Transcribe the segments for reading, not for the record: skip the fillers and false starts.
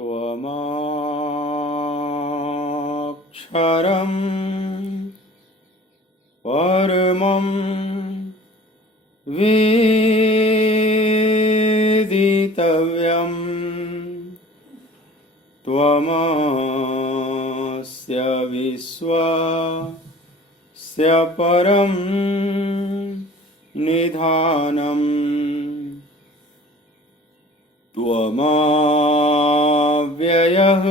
त्वमक्षरं परमं वेदितव्यं त्वमस्य विश्वस्य परं निधानम् त्वमव्ययः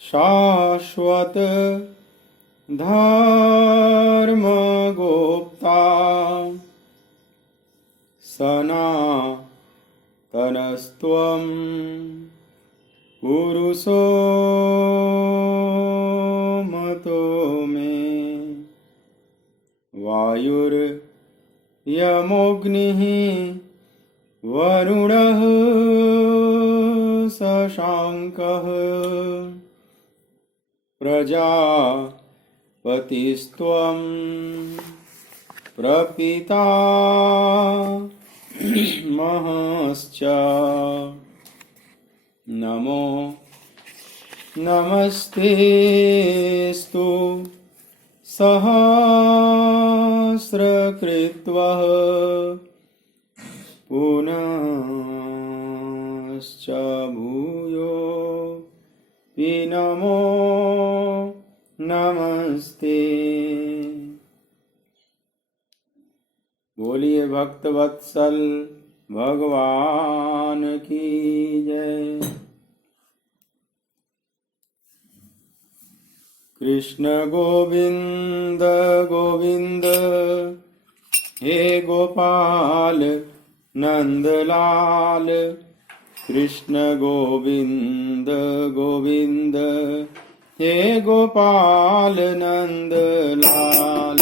शाश्वत धर्मगोप्ता सनातनस्त्वं पुरुषो मतो मे वायुर्यमोऽग्निः वरुणः शशाङ्कः प्रजापतिस्त्वं प्रपितामहश्च नमो नमस्तेस्तु सहस्रकृत्वः पुनश्च भूयोऽपि नमो नमस्ते। बोलिए भक्तवत्सल भगवान की जय। कृष्ण गोविंद गोविंद हे गोपाल नंदलाल। कृष्ण गोविंद गोविंद हे गोपाल नंदलाल।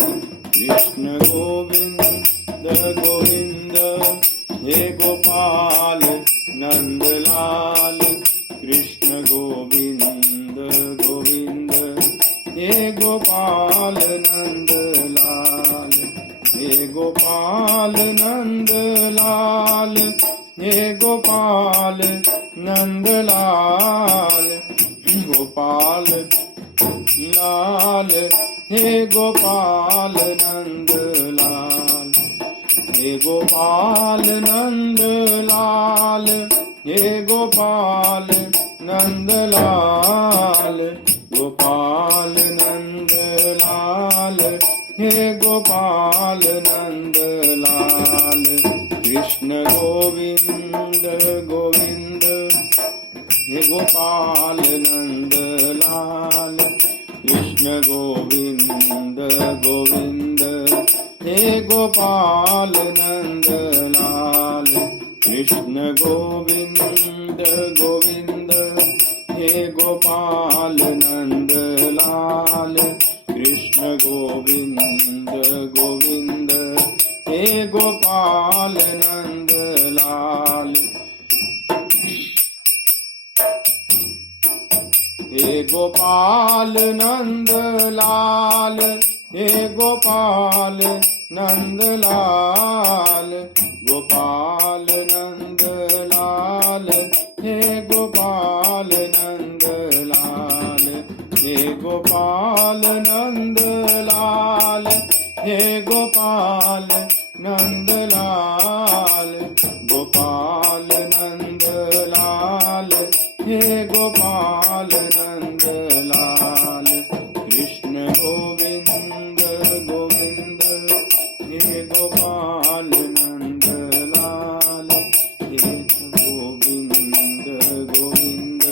कृष्ण गोविंद गोविंद हे गोपाल नंदलाल। कृष्ण गोविंद गोविंद हे गोपाल नंदलाल। हे गोपाल नंदलाल हे गोपाल नंदलाल। गोपाल लाल हे गोपाल नंदलाल। हे गोपाल नंदलाल हे गोपाल नंदलाल। गोपाल नंदलाल हे गोपाल नंदलाल। कृष्ण गोविंद गोविंद हे गोपाल नंदलाल। कृष्ण गोविंद गोविंद हे गोपाल नंदलाल। कृष्ण गोविंद गोविंद हे गोपाल नंदलाल। कृष्ण गोविंद गोविंद हे गोपाल नंदलाल। हे गोपाल नंदलाल हे गोपाल नंदलाल। गोपाल नंदलाल हे गोपाल नंदलाल। हे गोपाल नंदलाल हे गोपाल नंदलाल। गोपाल नंदलाल हे गोपाल नंदलाल। कृष्ण गोविंद गोविंद हे गोपाल नंदलाल। हे गोविंद गोविंद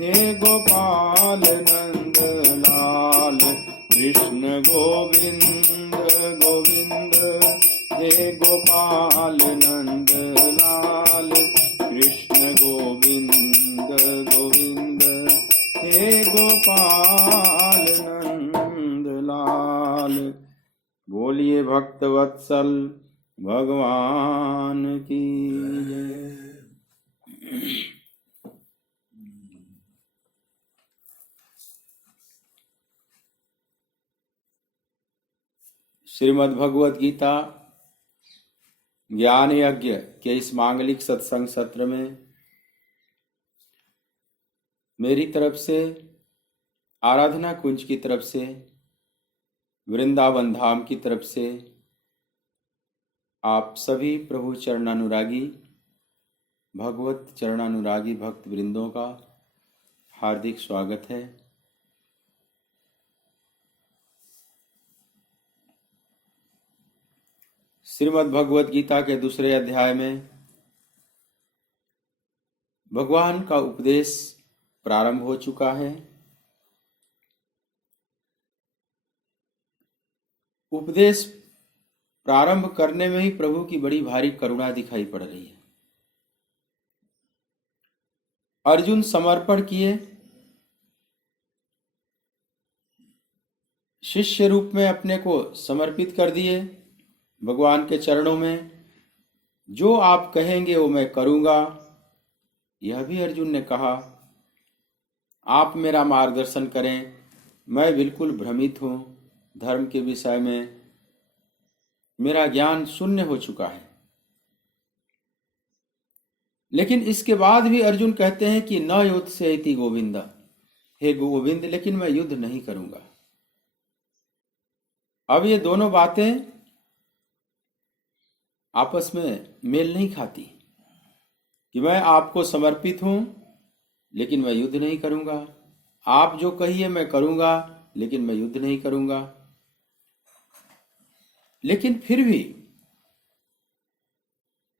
हे गोपाल नंदलाल। कृष्ण गोविंद गोविंद हे गोपाल नंदलाल। कृष्ण गोविंद गोविंद हे गोपाल नंदलाल। बोलिए भक्तवत्सल भगवान की जय। श्रीमद् भगवत गीता ज्ञान यज्ञ के इस मांगलिक सत्संग सत्र में मेरी तरफ से, आराधना कुंज की तरफ से, वृंदावन धाम की तरफ से आप सभी प्रभु चरणानुरागी, भगवत चरणानुरागी भक्त वृंदों का हार्दिक स्वागत है। श्रीमद् भगवत गीता के दूसरे अध्याय में भगवान का उपदेश प्रारंभ हो चुका है। उपदेश प्रारंभ करने में ही प्रभु की बड़ी भारी करुणा दिखाई पड़ रही है। अर्जुन समर्पण किए, शिष्य रूप में अपने को समर्पित कर दिए भगवान के चरणों में। जो आप कहेंगे वो मैं करूंगा, यह भी अर्जुन ने कहा। आप मेरा मार्गदर्शन करें, मैं बिल्कुल भ्रमित हूं, धर्म के विषय में मेरा ज्ञान शून्य हो चुका है। लेकिन इसके बाद भी अर्जुन कहते हैं कि न युद्ध से इति गोविंद, हे गोविंद, लेकिन मैं युद्ध नहीं करूंगा। अब ये दोनों बातें आपस में मेल नहीं खाती कि मैं आपको समर्पित हूं लेकिन मैं युद्ध नहीं करूंगा, आप जो कहिए मैं करूंगा लेकिन मैं युद्ध नहीं करूंगा। लेकिन फिर भी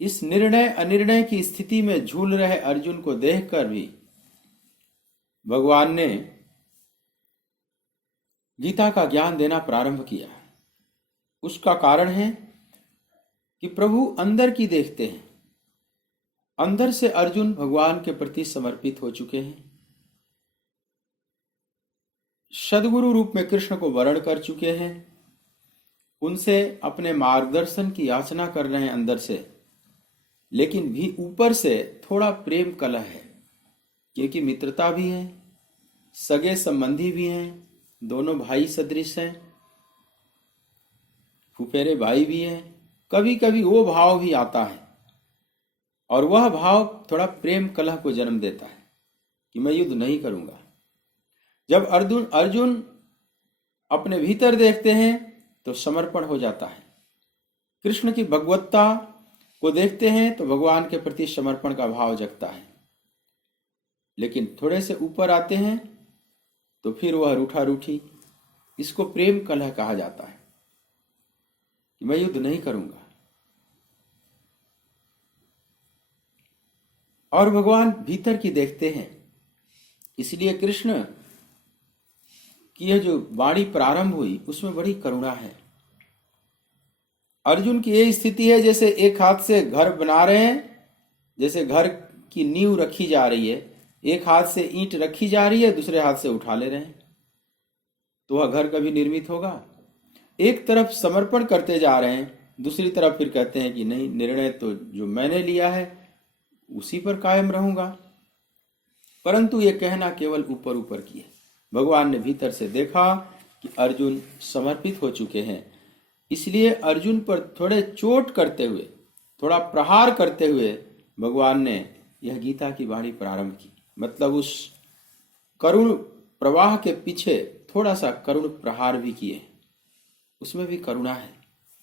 इस निर्णय अनिर्णय की स्थिति में झूल रहे अर्जुन को देखकर भी भगवान ने गीता का ज्ञान देना प्रारंभ किया। उसका कारण है कि प्रभु अंदर की देखते हैं। अंदर से अर्जुन भगवान के प्रति समर्पित हो चुके हैं, सद्गुरु रूप में कृष्ण को वरण कर चुके हैं, उनसे अपने मार्गदर्शन की याचना कर रहे हैं अंदर से। लेकिन भी ऊपर से थोड़ा प्रेम कलह है, क्योंकि मित्रता भी है, सगे संबंधी भी हैं, दोनों भाई सदृश हैं, फुफेरे भाई भी हैं। कभी कभी वो भाव भी आता है और वह भाव थोड़ा प्रेम कलह को जन्म देता है कि मैं युद्ध नहीं करूंगा। जब अर्जुन अपने भीतर देखते हैं तो समर्पण हो जाता है। कृष्ण की भगवत्ता को देखते हैं तो भगवान के प्रति समर्पण का भाव जगता है। लेकिन थोड़े से ऊपर आते हैं तो फिर वह रूठा रूठी, इसको प्रेम कलह कहा जाता है कि मैं युद्ध नहीं करूंगा। और भगवान भीतर की देखते हैं, इसलिए कृष्ण की यह जो वाणी प्रारंभ हुई उसमें बड़ी करुणा है। अर्जुन की यह स्थिति है जैसे एक हाथ से घर बना रहे हैं, जैसे घर की नींव रखी जा रही है, एक हाथ से ईंट रखी जा रही है, दूसरे हाथ से उठा ले रहे हैं, तो वह घर कभी निर्मित होगा? एक तरफ समर्पण करते जा रहे हैं, दूसरी तरफ फिर कहते हैं कि नहीं, निर्णय तो जो मैंने लिया है उसी पर कायम रहूंगा। परंतु ये कहना केवल ऊपर ऊपर की है। भगवान ने भीतर से देखा कि अर्जुन समर्पित हो चुके हैं, इसलिए अर्जुन पर थोड़े चोट करते हुए, थोड़ा प्रहार करते हुए भगवान ने यह गीता की वाणी प्रारंभ की। मतलब उस करुण प्रवाह के पीछे थोड़ा सा करुण प्रहार भी किए, उसमें भी करुणा है।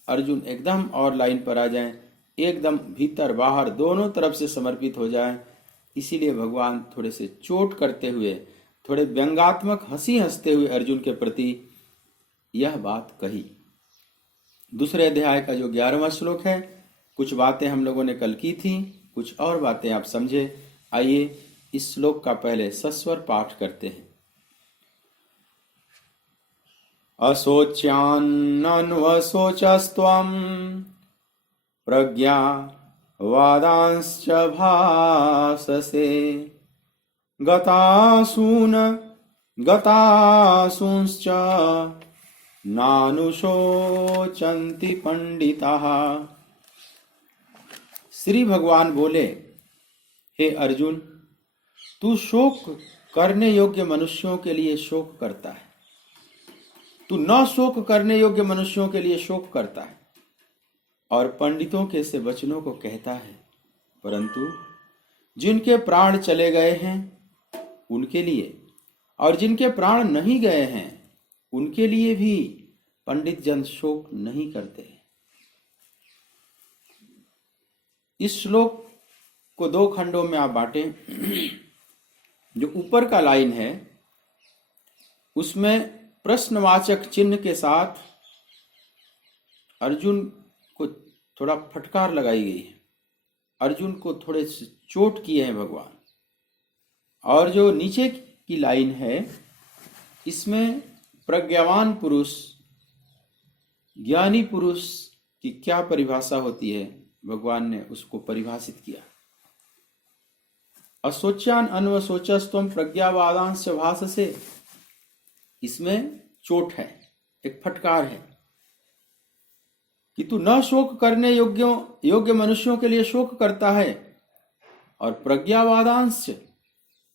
अर्जुन एकदम और लाइन पर आ जाएं, एकदम भीतर बाहर दोनों तरफ से समर्पित हो जाएं। इसीलिए भगवान थोड़े से चोट करते हुए, थोड़े व्यंगात्मक हंसी हंसते हुए अर्जुन के प्रति यह बात कही। दूसरे अध्याय का जो 11वां श्लोक है, कुछ बातें हम लोगों ने कल की थी, कुछ और बातें आप समझे। आइए इस श्लोक का पहले सस्वर पाठ करते हैं। अशोच्यान्ननुशोचस्त्वं प्रज्ञा वादांश्च भाससे गतासूंश्च नानुशोचन्ति पंडिताः। श्री भगवान बोले, हे अर्जुन, तू शोक करने योग्य मनुष्यों के लिए शोक करता है, तू न शोक करने योग्य मनुष्यों के लिए शोक करता है और पंडितों के से वचनों को कहता है। परंतु जिनके प्राण चले गए हैं उनके लिए, और जिनके प्राण नहीं गए हैं उनके लिए भी पंडित जन शोक नहीं करते। इस श्लोक को दो खंडों में आप बांटें। जो ऊपर का लाइन है उसमें प्रश्नवाचक चिन्ह के साथ अर्जुन को थोड़ा फटकार लगाई गई है, अर्जुन को थोड़े चोट किए हैं भगवान। और जो नीचे की लाइन है इसमें प्रज्ञावान पुरुष, ज्ञानी पुरुष की क्या परिभाषा होती है भगवान ने उसको परिभाषित किया। असोच्यान अन्वसोचस्तम प्रज्ञावादांश भाष से, इसमें चोट है, एक फटकार है कि तू न शोक करने योग्य मनुष्यों के लिए शोक करता है, और प्रज्ञावादांश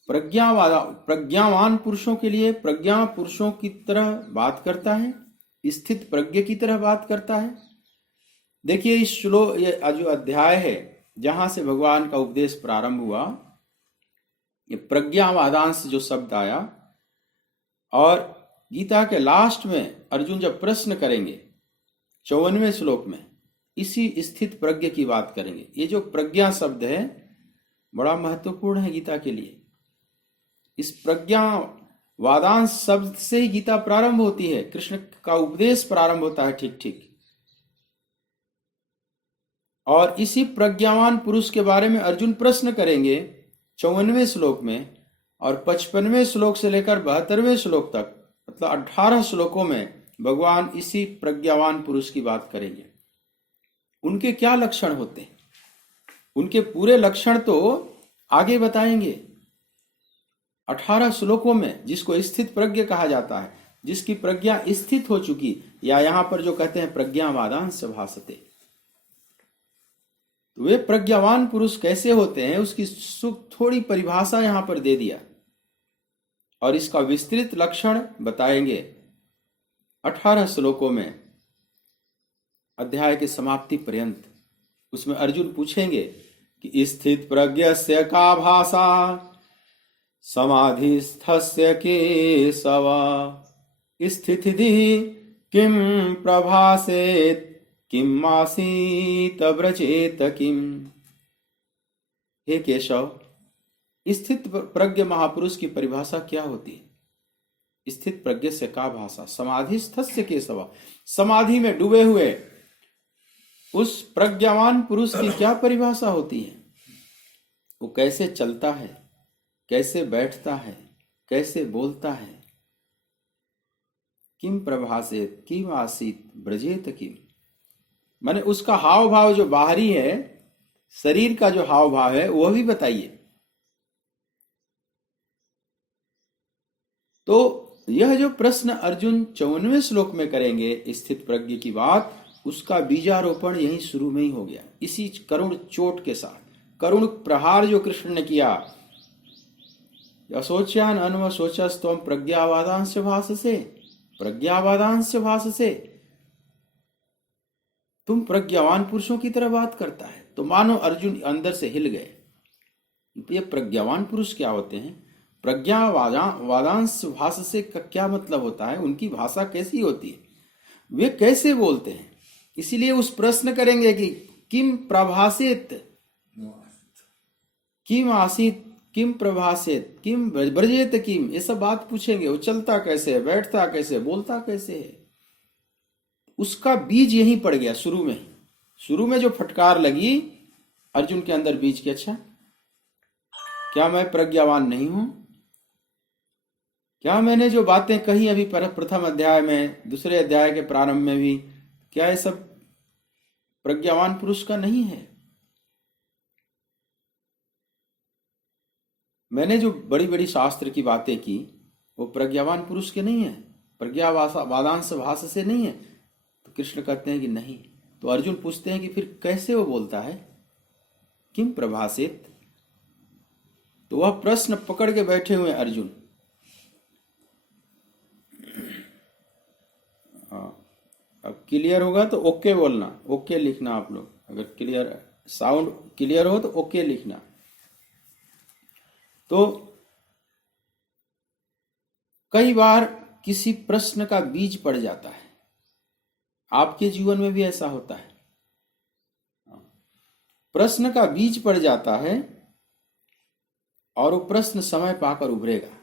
प्रज्ञावान पुरुषों के लिए प्रज्ञा पुरुषों की तरह बात करता है, स्थित प्रज्ञ की तरह बात करता है। देखिए इस श्लोक, ये जो अध्याय है जहां से भगवान का उपदेश प्रारंभ हुआ, ये प्रज्ञावादांश जो शब्द आया, और गीता के लास्ट में अर्जुन जब प्रश्न करेंगे 54वें श्लोक में इसी स्थित प्रज्ञ की बात करेंगे। ये जो प्रज्ञा शब्द है बड़ा महत्वपूर्ण है गीता के लिए। इस प्रज्ञा वादांश शब्द से ही गीता प्रारंभ होती है, कृष्ण का उपदेश प्रारंभ होता है ठीक ठीक। और इसी प्रज्ञावान पुरुष के बारे में अर्जुन प्रश्न करेंगे 54वें श्लोक में, और 55वें श्लोक से लेकर 72वें श्लोक तक, मतलब 18 श्लोकों में भगवान इसी प्रज्ञावान पुरुष की बात करेंगे। उनके क्या लक्षण होते हैं, उनके पूरे लक्षण तो आगे बताएंगे 18 श्लोकों में। जिसको स्थित प्रज्ञ कहा जाता है, जिसकी प्रज्ञा स्थित हो चुकी, या यहां पर जो कहते हैं प्रज्ञावादांश भासते, तो वे प्रज्ञावान पुरुष कैसे होते हैं उसकी थोड़ी परिभाषा यहां पर दे दिया, और इसका विस्तृत लक्षण बताएंगे 18 श्लोकों में अध्याय की समाप्ति पर्यंत। उसमें अर्जुन पूछेंगे कि स्थित प्रज्ञस्य का भाषा समाधिस्थस्य केशव स्थिति किम प्रभासेत किम आसीत व्रजेत किम। हे केशव, स्थित प्रज्ञ महापुरुष की परिभाषा क्या होती है? स्थित प्रज्ञ से का भाषा समाधिस्थस्य केशव, समाधि में डूबे हुए उस प्रज्ञावान पुरुष की क्या परिभाषा होती है? वो कैसे चलता है, कैसे बैठता है, कैसे बोलता है। किम प्रभासेत किम आसीत व्रजेत किम, माने उसका हाव भाव जो बाहरी है, शरीर का जो हाव भाव है वह भी बताइए। तो यह जो प्रश्न अर्जुन 54वें श्लोक में करेंगे स्थित प्रज्ञ की बात, उसका बीजारोपण यहीं शुरू में ही हो गया, इसी करुण चोट के साथ। करुण प्रहार जो कृष्ण ने किया, असोच्यान अन्वसोचस्तम प्रज्ञावादांश भाष से, प्रज्ञावादांश भाष से तुम प्रज्ञावान पुरुषों की तरह बात करता है। तो मानो अर्जुन अंदर से हिल गए। ये प्रज्ञावान पुरुष क्या होते हैं? प्रज्ञावादांश भाष से का क्या मतलब होता है? उनकी भाषा कैसी होती है, वे कैसे बोलते हैं? इसीलिए उस प्रश्न करेंगे कि किम प्रभासित, किम आसित, किम प्रभासित, किम ब्रजेत किम, ये सब बात पूछेंगे। वो चलता कैसे है, बैठता कैसे, बोलता कैसे है? उसका बीज यहीं पड़ गया शुरू में जो फटकार लगी अर्जुन के अंदर बीज की, अच्छा क्या मैं प्रज्ञावान नहीं हूं? क्या मैंने जो बातें कही अभी प्रथम अध्याय में, दूसरे अध्याय के प्रारंभ में भी, क्या ये सब प्रज्ञावान पुरुष का नहीं है? मैंने जो बड़ी बड़ी शास्त्र की बातें की वो प्रज्ञावान पुरुष के नहीं है, प्रज्ञावादांश भाष से नहीं है। तो कृष्ण कहते हैं कि नहीं। तो अर्जुन पूछते हैं कि फिर कैसे वो बोलता है? किम प्रभासित। तो वह प्रश्न पकड़ के बैठे हुए अर्जुन। अब क्लियर होगा तो ओके बोलना, ओके लिखना आप लोग। अगर क्लियर साउंड क्लियर हो तो ओके लिखना। तो कई बार किसी प्रश्न का बीज पड़ जाता है, आपके जीवन में भी ऐसा होता है। प्रश्न का बीज पड़ जाता है और वो प्रश्न समय पाकर उभरेगा।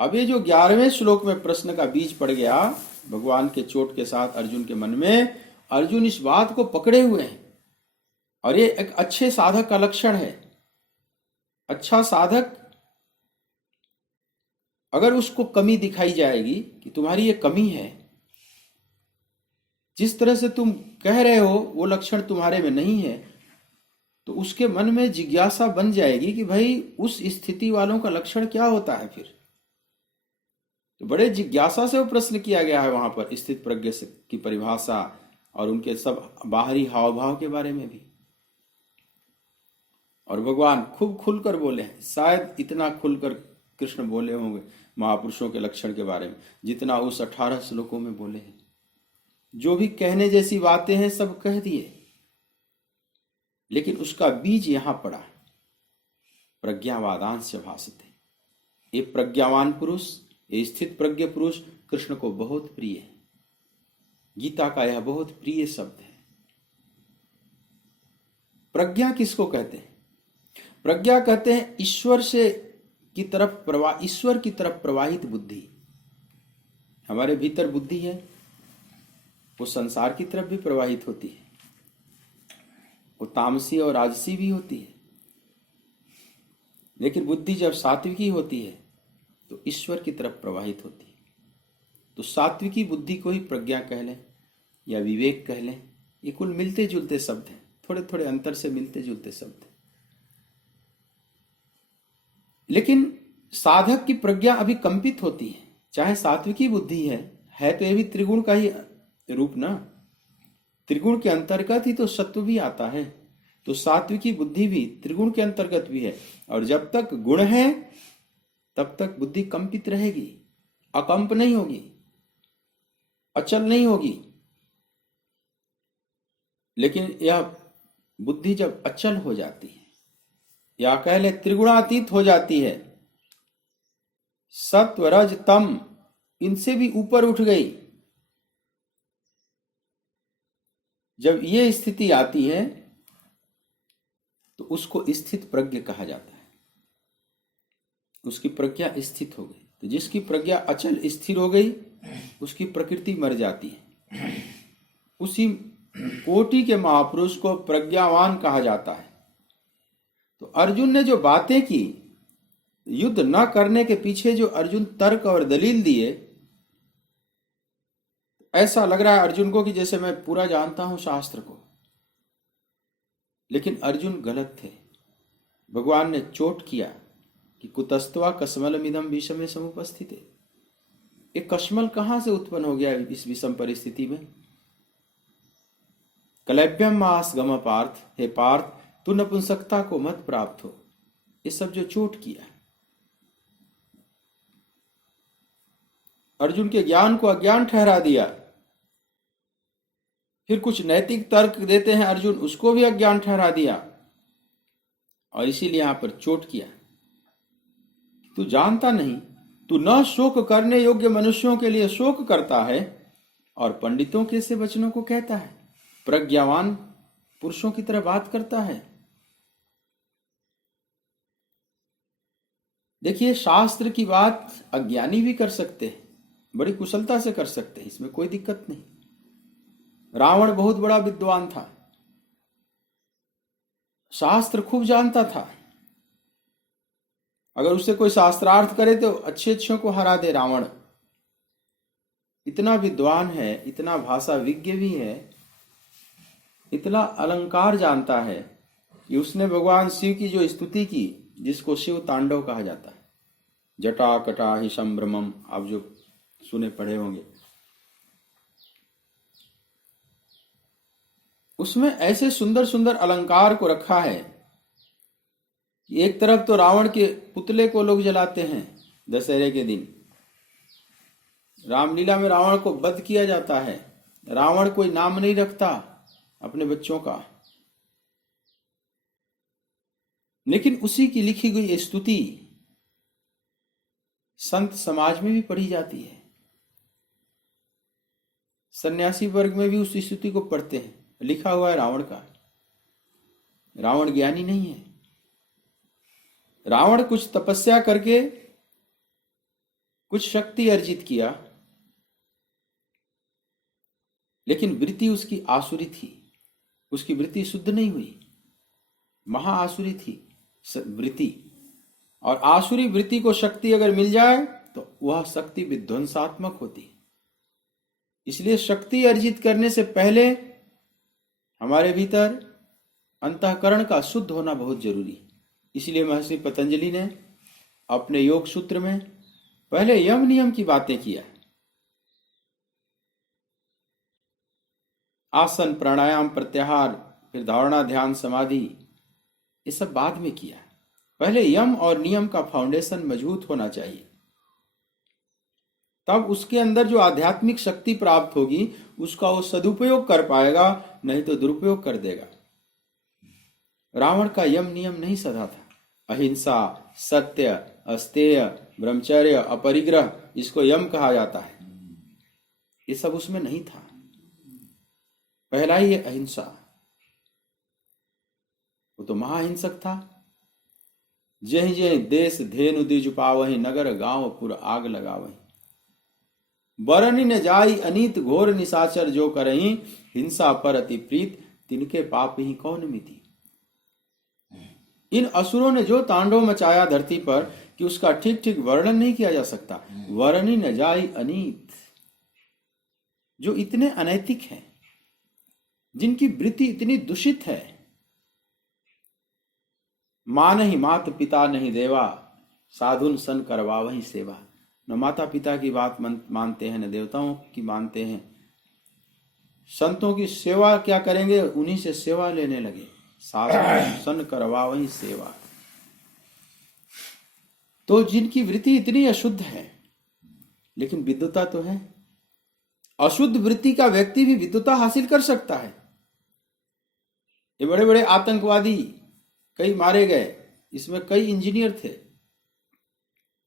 अब ये जो 11वें श्लोक में प्रश्न का बीज पड़ गया भगवान के चोट के साथ अर्जुन के मन में, अर्जुन इस बात को पकड़े हुए हैं और ये एक अच्छे साधक का लक्षण है। अच्छा साधक, अगर उसको कमी दिखाई जाएगी कि तुम्हारी ये कमी है, जिस तरह से तुम कह रहे हो वो लक्षण तुम्हारे में नहीं है, तो उसके मन में जिज्ञासा बन जाएगी कि भाई उस स्थिति वालों का लक्षण क्या होता है फिर। तो बड़े जिज्ञासा से वो प्रश्न किया गया है वहां पर, स्थित प्रज्ञ की परिभाषा और उनके सब बाहरी हाव भाव के बारे में भी। और भगवान खूब खुलकर बोले हैं, शायद इतना खुलकर कृष्ण बोले होंगे महापुरुषों के लक्षण के बारे में जितना उस 18 श्लोकों में बोले हैं। जो भी कहने जैसी बातें हैं सब कह दिए, लेकिन उसका बीज यहां पड़ा, प्रज्ञावादांश भाषते। ये प्रज्ञावान पुरुष, ये स्थित प्रज्ञ पुरुष कृष्ण को बहुत प्रिय है। गीता का यह बहुत प्रिय शब्द है। प्रज्ञा किसको कहते हैं? प्रज्ञा कहते हैं ईश्वर की तरफ प्रवाहित बुद्धि। हमारे भीतर बुद्धि है, वो संसार की तरफ भी प्रवाहित होती है, वो तामसी और राजसी भी होती है, लेकिन बुद्धि जब सात्विकी होती है तो ईश्वर की तरफ प्रवाहित होती है। तो सात्विकी बुद्धि को ही प्रज्ञा कह लें या विवेक कह लें, ये कुल मिलते जुलते शब्द हैं, थोड़े थोड़े अंतर से मिलते जुलते शब्द हैं। लेकिन साधक की प्रज्ञा अभी कंपित होती है, चाहे सात्विकी बुद्धि है तो ये भी त्रिगुण का ही रूप ना। त्रिगुण के अंतर्गत ही तो सत्व भी आता है, तो सात्विकी बुद्धि भी त्रिगुण के अंतर्गत भी है। और जब तक गुण है तब तक बुद्धि कंपित रहेगी, अकंप नहीं होगी, अचल नहीं होगी। लेकिन यह बुद्धि जब अचल हो जाती है या कह ले त्रिगुणातीत हो जाती है, सत्व रज तम इनसे भी ऊपर उठ गई, जब ये स्थिति आती है तो उसको स्थित प्रज्ञ कहा जाता है। उसकी प्रज्ञा स्थित हो गई। तो जिसकी प्रज्ञा अचल स्थिर हो गई उसकी प्रकृति मर जाती है। उसी कोटि के महापुरुष को प्रज्ञावान कहा जाता है। तो अर्जुन ने जो बातें की, युद्ध न करने के पीछे जो अर्जुन तर्क और दलील दिए, ऐसा लग रहा है अर्जुन को कि जैसे मैं पूरा जानता हूं शास्त्र को। लेकिन अर्जुन गलत थे। भगवान ने चोट किया कि कुतस्तवा कस्मलमिदं विषमे समुपस्थिते। एक कश्मल कहां से उत्पन्न हो गया इस विषम परिस्थिति में? कलैभ्यम मास गम पार्थ, हे पार्थ तू नपुंसकता को मत प्राप्त हो। ये सब जो चोट किया, अर्जुन के ज्ञान को अज्ञान ठहरा दिया। फिर कुछ नैतिक तर्क देते हैं अर्जुन, उसको भी अज्ञान ठहरा दिया और इसीलिए यहां पर चोट किया। तू जानता नहीं, तू न शोक करने योग्य मनुष्यों के लिए शोक करता है और पंडितों के से वचनों को कहता है। प्रज्ञावान पुरुषों की तरह बात करता है। देखिए, शास्त्र की बात अज्ञानी भी कर सकते हैं, बड़ी कुशलता से कर सकते हैं, इसमें कोई दिक्कत नहीं। रावण बहुत बड़ा विद्वान था, शास्त्र खूब जानता था। अगर उससे कोई शास्त्रार्थ करे तो अच्छे अच्छों को हरा दे। रावण इतना विद्वान है, इतना भाषा विज्ञ भी है, इतना अलंकार जानता है कि उसने भगवान शिव की जो स्तुति की, जिसको शिव तांडव कहा जाता है, जटा कटा ही संभ्रमम, आप जो सुने पढ़े होंगे, उसमें ऐसे सुंदर सुंदर अलंकार को रखा है कि एक तरफ तो रावण के पुतले को लोग जलाते हैं दशहरे के दिन, रामलीला में रावण को वध किया जाता है, रावण कोई नाम नहीं रखता अपने बच्चों का, लेकिन उसी की लिखी गई स्तुति संत समाज में भी पढ़ी जाती है, सन्यासी वर्ग में भी उस स्तुति को पढ़ते हैं। लिखा हुआ है रावण का। रावण ज्ञानी नहीं है। रावण कुछ तपस्या करके कुछ शक्ति अर्जित किया, लेकिन वृत्ति उसकी आसुरी थी, उसकी वृत्ति शुद्ध नहीं हुई, महाआसुरी थी वृत्ति। और आसुरी वृत्ति को शक्ति अगर मिल जाए तो वह शक्ति विध्वंसात्मक होती है। इसलिए शक्ति अर्जित करने से पहले हमारे भीतर अंतःकरण का शुद्ध होना बहुत जरूरी है। इसलिए महर्षि पतंजलि ने अपने योग सूत्र में पहले यम नियम की बातें किया। आसन, प्राणायाम, प्रत्याहार, फिर धारणा, ध्यान, समाधि, ये सब बाद में किया। पहले यम और नियम का फाउंडेशन मजबूत होना चाहिए, तब उसके अंदर जो आध्यात्मिक शक्ति प्राप्त होगी उसका वो सदुपयोग कर पाएगा, नहीं तो दुरुपयोग कर देगा। रावण का यम नियम नहीं सधा था। अहिंसा, सत्य, अस्तेय, ब्रह्मचर्य, अपरिग्रह, इसको यम कहा जाता है, ये सब उसमें नहीं था। पहला ही है अहिंसा, वो तो महाहिंसक था। जय जय देश धेनु द्विज पावहि, नगर गांव पुर आग लगावहि। बरनि न जाई अनीत घोर निशाचर, जो करही हिंसा पर अति प्रीत, तिनके पाप ही कौन मिति। इन असुरों ने जो तांडव मचाया धरती पर कि उसका ठीक ठीक वर्णन नहीं किया जा सकता। वरनि न जाई अनीत, जो इतने अनैतिक हैं, जिनकी वृत्ति इतनी दूषित है। मां नहीं मात पिता नहीं देवा, साधुन सन करवा वही सेवा। न माता पिता की बात मानते हैं, न देवताओं की मानते हैं। संतों की सेवा क्या करेंगे, उन्हीं से सेवा लेने लगे। साधुन सन करवा वही सेवा। तो जिनकी वृत्ति इतनी अशुद्ध है, लेकिन विद्वता तो है। अशुद्ध वृत्ति का व्यक्ति भी विद्वता हासिल कर सकता है। ये बड़े बड़े आतंकवादी कई मारे गए, इसमें कई इंजीनियर थे।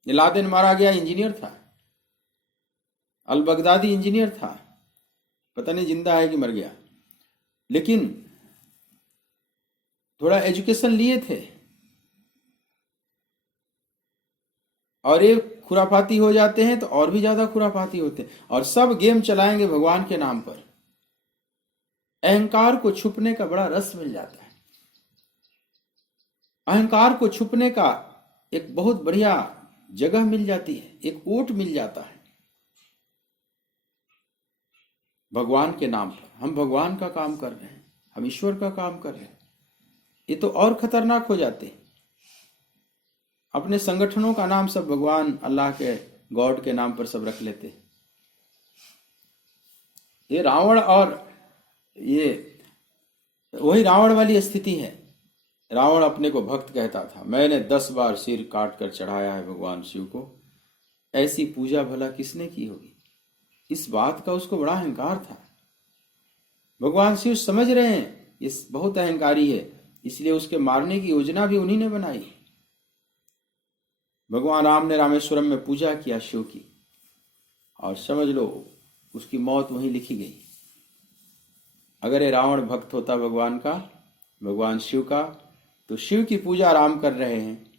लादेन मारा गया, इंजीनियर था। अल बगदादी इंजीनियर था, पता नहीं जिंदा है कि मर गया, लेकिन थोड़ा एजुकेशन लिए थे। और ये खुराफाती हो जाते हैं तो और भी ज्यादा खुराफाती होते हैं, और सब गेम चलाएंगे भगवान के नाम पर। अहंकार को छुपने का बड़ा रस मिल जाता है। अहंकार को छुपने का एक बहुत बढ़िया जगह मिल जाती है, एक ओट मिल जाता है। भगवान के नाम पर हम भगवान का काम कर रहे हैं, हम ईश्वर का काम कर रहे हैं, ये तो और खतरनाक हो जाते हैं। अपने संगठनों का नाम सब भगवान, अल्लाह के, गॉड के नाम पर सब रख लेते हैं। ये रावण, और ये वही रावण वाली स्थिति है। रावण अपने को भक्त कहता था, मैंने 10 बार सिर काट कर चढ़ाया है भगवान शिव को। ऐसी पूजा भला किसने की होगी। इस बात का उसको बड़ा अहंकार था। भगवान शिव समझ रहे हैं ये बहुत अहंकारी है, इसलिए उसके मारने की योजना भी उन्हीं ने बनाई। भगवान राम ने रामेश्वरम में पूजा किया शिव की, और समझ लो उसकी मौत वहीं लिखी गई। अगर ये रावण भक्त होता भगवान का, भगवान शिव का, तो शिव की पूजा राम कर रहे हैं,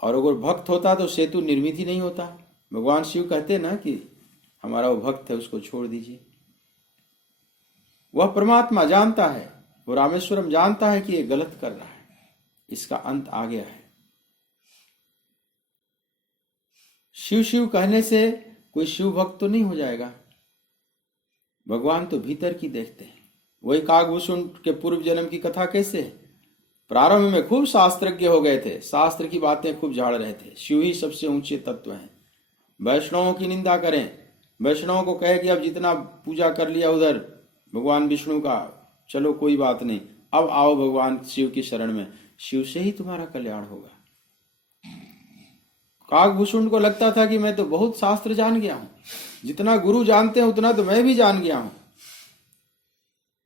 और अगर भक्त होता तो सेतु निर्मित ही नहीं होता। भगवान शिव कहते ना कि हमारा वो भक्त है, उसको छोड़ दीजिए। वह परमात्मा जानता है, वो रामेश्वरम जानता है कि ये गलत कर रहा है, इसका अंत आ गया है। शिव शिव कहने से कोई शिव भक्त तो नहीं हो जाएगा। भगवान तो भीतर की देखते हैं। वही काकभूषण के पूर्व जन्म की कथा कैसे है। प्रारंभ में खूब शास्त्रज्ञ हो गए थे, शास्त्र की बातें खूब झाड़ रहे थे, शिव ही सबसे ऊंचे तत्व हैं। वैष्णवों की निंदा करें, वैष्णवों को कहे कि अब जितना पूजा कर लिया उधर भगवान विष्णु का, चलो कोई बात नहीं, अब आओ भगवान शिव की शरण में, शिव से ही तुम्हारा कल्याण होगा। काकभूषण को लगता था कि मैं तो बहुत शास्त्र जान गया हूं, जितना गुरु जानते हैं उतना तो मैं भी जान गया हूं,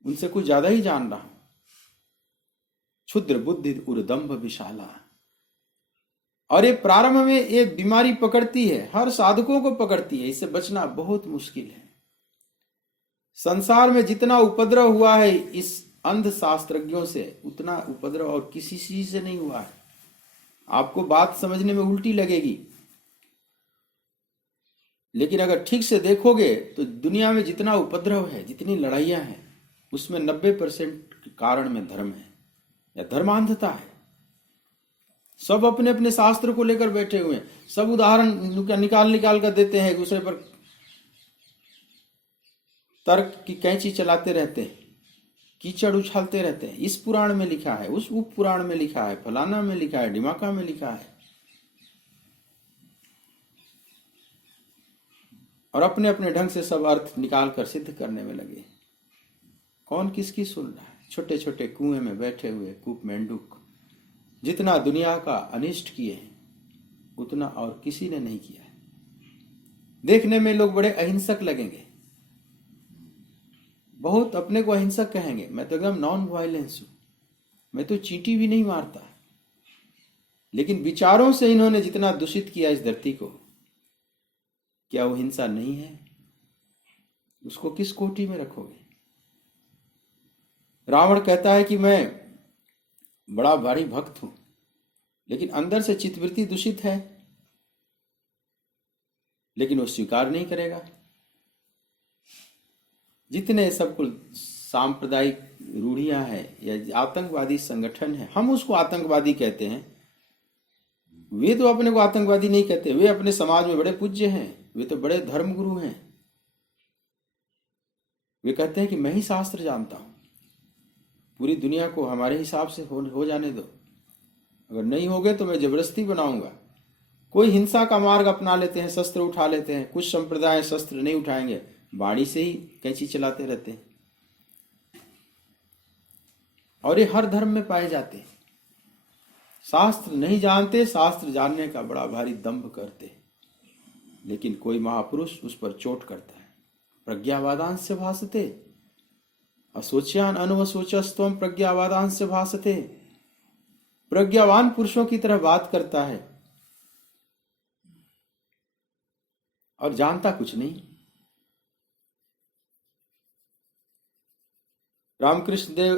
उनसे कुछ ज्यादा ही जान रहा हूं। क्षुद्र बुद्धि उर्दम्भ विशाला, और ये प्रारंभ में ये बीमारी पकड़ती है, हर साधकों को पकड़ती है, इससे बचना बहुत मुश्किल है। संसार में जितना उपद्रव हुआ है इस अंध शास्त्रज्ञों से, उतना उपद्रव और किसी चीज से नहीं हुआ है। आपको बात समझने में उल्टी लगेगी, लेकिन अगर ठीक से देखोगे तो दुनिया में जितना उपद्रव है, जितनी लड़ाइयां हैं, उसमें 90% कारण में धर्म है या धर्मांधता है। सब अपने अपने शास्त्र को लेकर बैठे हुए हैं, सब उदाहरण निकाल कर देते हैं, एक दूसरे पर तर्क की कैंची चलाते रहते हैं, कीचड़ उछालते रहते हैं। इस पुराण में लिखा है, उस उप पुराण में लिखा है, फलाना में लिखा है, डिमाका में लिखा है, और अपने अपने ढंग से सब अर्थ निकाल कर सिद्ध करने में लगे। कौन किसकी सुन रहा है? छोटे छोटे कुएं में बैठे हुए कूप मेंढक जितना दुनिया का अनिष्ट किए हैं, उतना और किसी ने नहीं किया है। देखने में लोग बड़े अहिंसक लगेंगे, बहुत अपने को अहिंसक कहेंगे, मैं तो एकदम नॉन वायलेंस हूं, मैं तो चींटी भी नहीं मारता। लेकिन विचारों से इन्होंने जितना दूषित किया इस धरती को, क्या वो हिंसा नहीं है? उसको किस कोटि में रखोगे? रावण कहता है कि मैं बड़ा भारी भक्त हूं, लेकिन अंदर से चित्तवृत्ति दूषित है, लेकिन वो स्वीकार नहीं करेगा। जितने सब कुल सांप्रदायिक रूढ़ियां हैं या आतंकवादी संगठन है, हम उसको आतंकवादी कहते हैं, वे तो अपने को आतंकवादी नहीं कहते। वे अपने समाज में बड़े पूज्य हैं, वे तो बड़े धर्मगुरु हैं। वे कहते हैं कि मैं ही शास्त्र जानता हूं, पूरी दुनिया को हमारे हिसाब से हो जाने दो, अगर नहीं होगे तो मैं जबरदस्ती बनाऊंगा। कोई हिंसा का मार्ग अपना लेते हैं, शस्त्र उठा लेते हैं। कुछ संप्रदाय शस्त्र नहीं उठाएंगे, वाणी से ही कैंची चलाते रहते हैं, और ये हर धर्म में पाए जाते हैं। शास्त्र नहीं जानते, शास्त्र जानने का बड़ा भारी दंभ करते हैं, लेकिन कोई महापुरुष उस पर चोट करता है। प्रज्ञावादांश भासते असोच्यान अनुवसोचस्तम प्रज्ञावादांश भासते। प्रज्ञावान पुरुषों की तरह बात करता है और जानता कुछ नहीं। रामकृष्ण देव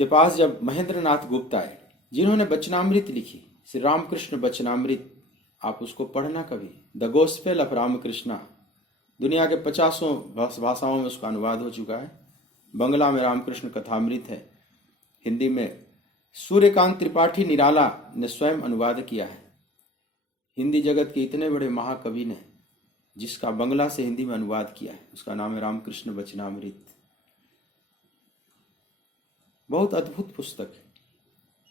के पास जब महेंद्र नाथ गुप्त आए, जिन्होंने वचनामृत लिखी, श्री रामकृष्ण वचनामृत, आप उसको पढ़ना कभी, द गॉस्पेल ऑफ रामकृष्णा, दुनिया के 50 भाषाओं में उसका अनुवाद हो चुका है। बंगला में रामकृष्ण कथामृत है, हिंदी में सूर्यकांत त्रिपाठी निराला ने स्वयं अनुवाद किया है। हिंदी जगत के इतने बड़े महाकवि ने जिसका बंगला से हिंदी में अनुवाद किया है, उसका नाम है रामकृष्ण वचनामृत। बहुत अद्भुत पुस्तक है।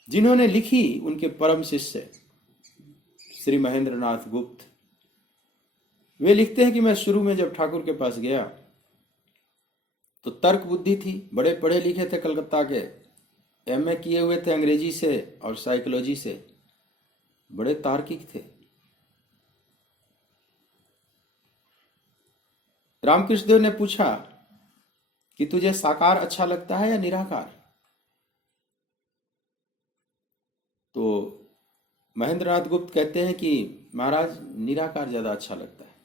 जिन्होंने लिखी उनके परम शिष्य श्री महेंद्र नाथ गुप्त, वे लिखते हैं कि मैं शुरू में जब ठाकुर के पास गया तो तर्क बुद्धि थी, बड़े पढ़े लिखे थे, कलकत्ता के एमए किए हुए थे अंग्रेजी से और साइकोलॉजी से, बड़े तार्किक थे। रामकृष्ण देव ने पूछा कि तुझे साकार अच्छा लगता है या निराकार? तो महेंद्रनाथ गुप्त कहते हैं कि महाराज निराकार ज्यादा अच्छा लगता है।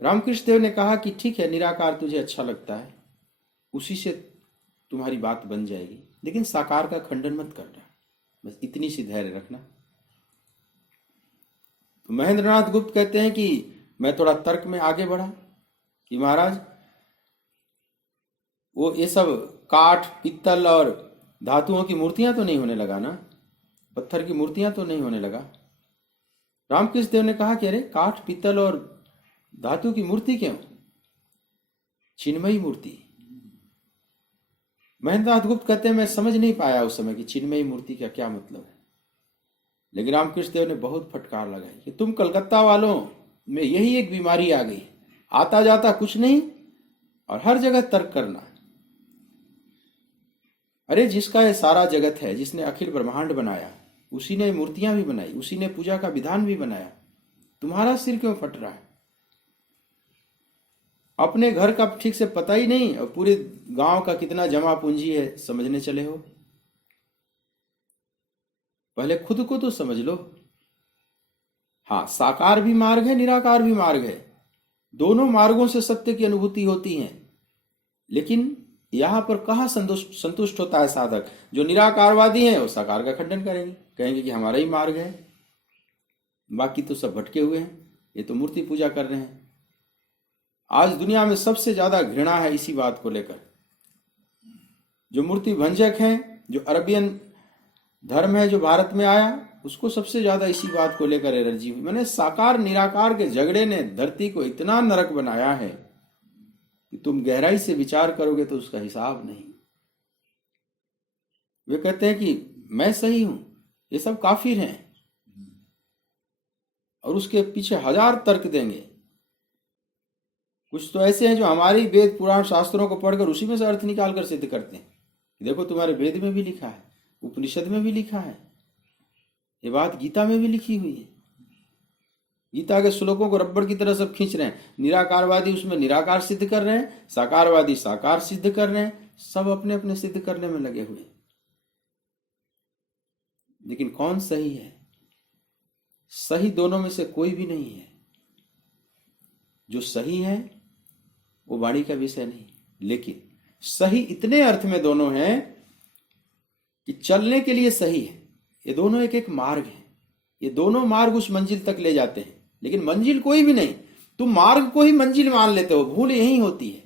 रामकृष्ण देव ने कहा कि ठीक है, निराकार तुझे अच्छा लगता है, उसी से तुम्हारी बात बन जाएगी, लेकिन साकार का खंडन मत करना, बस इतनी सी धैर्य रखना। तो महेंद्रनाथ गुप्त कहते हैं कि मैं थोड़ा तर्क में आगे बढ़ा कि महाराज वो ये सब काठ पित्तल और धातुओं की मूर्तियां तो नहीं होने लगा ना, पत्थर की मूर्तियां तो नहीं होने लगा। रामकृष्ण देव ने कहा कि अरे काठ पित्तल और धातु की मूर्ति क्यों, चिन्मयी मूर्ति। महेंद्रनाथ गुप्त कहते हैं मैं समझ नहीं पाया उस समय कि चिन्मयी मूर्ति का क्या मतलब है, लेकिन रामकृष्ण देव ने बहुत फटकार लगाई कि तुम कलकत्ता वालों में यही एक बीमारी आ गई, आता जाता कुछ नहीं और हर जगह तर्क करना। अरे जिसका ये सारा जगत है, जिसने अखिल ब्रह्मांड बनाया, उसी ने मूर्तियां भी बनाई, उसी ने पूजा का विधान भी बनाया, तुम्हारा सिर क्यों फट रहा है? अपने घर का ठीक से पता ही नहीं और पूरे गांव का कितना जमा पूंजी है समझने चले हो। पहले खुद को तो समझ लो। हाँ, साकार भी मार्ग है, निराकार भी मार्ग है, दोनों मार्गों से सत्य की अनुभूति होती है। लेकिन यहां पर कहाँ संतुष्ट होता है साधक? जो निराकारवादी है वो साकार का खंडन करेंगे, कहेंगे कि हमारा ही मार्ग है, बाकी तो सब भटके हुए हैं, ये तो मूर्ति पूजा कर रहे हैं। आज दुनिया में सबसे ज्यादा घृणा है इसी बात को लेकर। जो मूर्ति भंजक है, जो अरबियन धर्म है जो भारत में आया, उसको सबसे ज्यादा इसी बात को लेकर एलर्जी हुई। मैंने साकार निराकार के झगड़े ने धरती को इतना नरक बनाया है कि तुम गहराई से विचार करोगे तो उसका हिसाब नहीं। वे कहते हैं कि मैं सही हूं, ये सब काफिर हैं, और उसके पीछे हजार तर्क देंगे। कुछ तो ऐसे हैं जो हमारी वेद पुराण शास्त्रों को पढ़कर उसी में से अर्थ निकाल कर सिद्ध करते हैं। देखो, तुम्हारे वेद में भी लिखा है, उपनिषद में भी लिखा है, ये बात गीता में भी लिखी हुई है। गीता के श्लोकों को रबड़ की तरह सब खींच रहे हैं। निराकारवादी उसमें निराकार सिद्ध कर रहे हैं, साकारवादी साकार सिद्ध कर रहे हैं, सब अपने अपने सिद्ध करने में लगे हुए। लेकिन कौन सही है? सही दोनों में से कोई भी नहीं है। जो सही है वो वाणी का विषय नहीं, लेकिन सही इतने अर्थ में दोनों हैं कि चलने के लिए सही है। ये दोनों एक एक मार्ग है, ये दोनों मार्ग उस मंजिल तक ले जाते हैं, लेकिन मंजिल कोई भी नहीं। तुम मार्ग को ही मंजिल मान लेते हो, भूल यही होती है।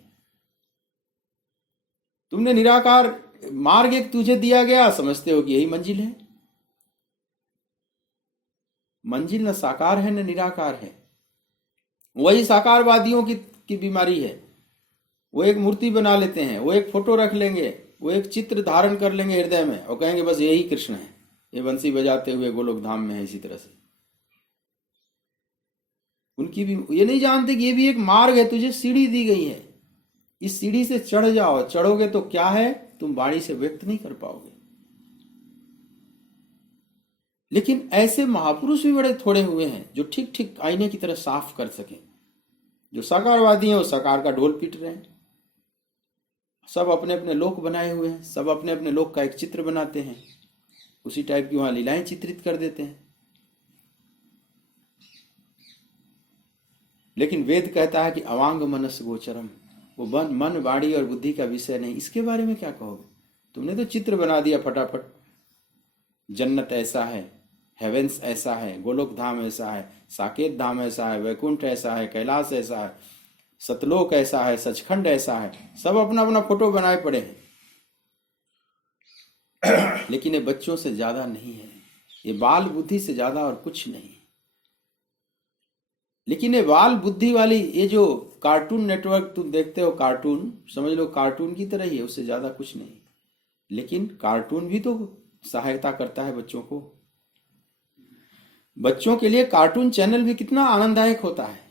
तुमने निराकार मार्ग एक तुझे दिया गया, समझते हो कि यही मंजिल है। मंजिल न साकार है न निराकार है। वही साकारवादियों की बीमारी है। वो एक मूर्ति बना लेते हैं, वो एक फोटो रख लेंगे, वो एक चित्र धारण कर लेंगे हृदय में और कहेंगे बस यही कृष्ण है, ये बंसी बजाते हुए गोलोक धाम में है। इसी तरह से उनकी भी ये नहीं जानते कि ये भी एक मार्ग है, तुझे सीढ़ी दी गई है, इस सीढ़ी से चढ़ जाओ। चढ़ोगे तो क्या है, तुम वाणी से व्यक्त नहीं कर पाओगे। लेकिन ऐसे महापुरुष भी बड़े थोड़े हुए हैं जो ठीक ठीक आईने की तरह साफ कर सके। जो साकारवादी हैं वो साकार का ढोल पीट रहे हैं, सब अपने अपने लोक बनाए हुए हैं, सब अपने अपने लोक का एक चित्र बनाते हैं, उसी टाइप की वहां लीलाएं चित्रित कर देते हैं। लेकिन वेद कहता है कि अवांग मनस गोचरम, वो मन वाणी और बुद्धि का विषय नहीं। इसके बारे में क्या कहोगे? तुमने तो चित्र बना दिया फटाफट। जन्नत ऐसा है, हेवेंस ऐसा है, गोलोक धाम ऐसा है, साकेत धाम ऐसा है, वैकुंठ ऐसा है, कैलाश ऐसा है, सतलोक ऐसा है, सचखंड ऐसा है, सब अपना अपना फोटो बनाए पड़े हैं। लेकिन ये बच्चों से ज्यादा नहीं है, ये बाल बुद्धि से ज्यादा और कुछ नहीं। लेकिन ये बाल बुद्धि वाली ये जो कार्टून नेटवर्क तुम देखते हो, कार्टून समझ लो कार्टून की तरह ही है, उससे ज्यादा कुछ नहीं। लेकिन कार्टून भी तो सहायता करता है बच्चों को। बच्चों के लिए कार्टून चैनल भी कितना आनंददायक होता है।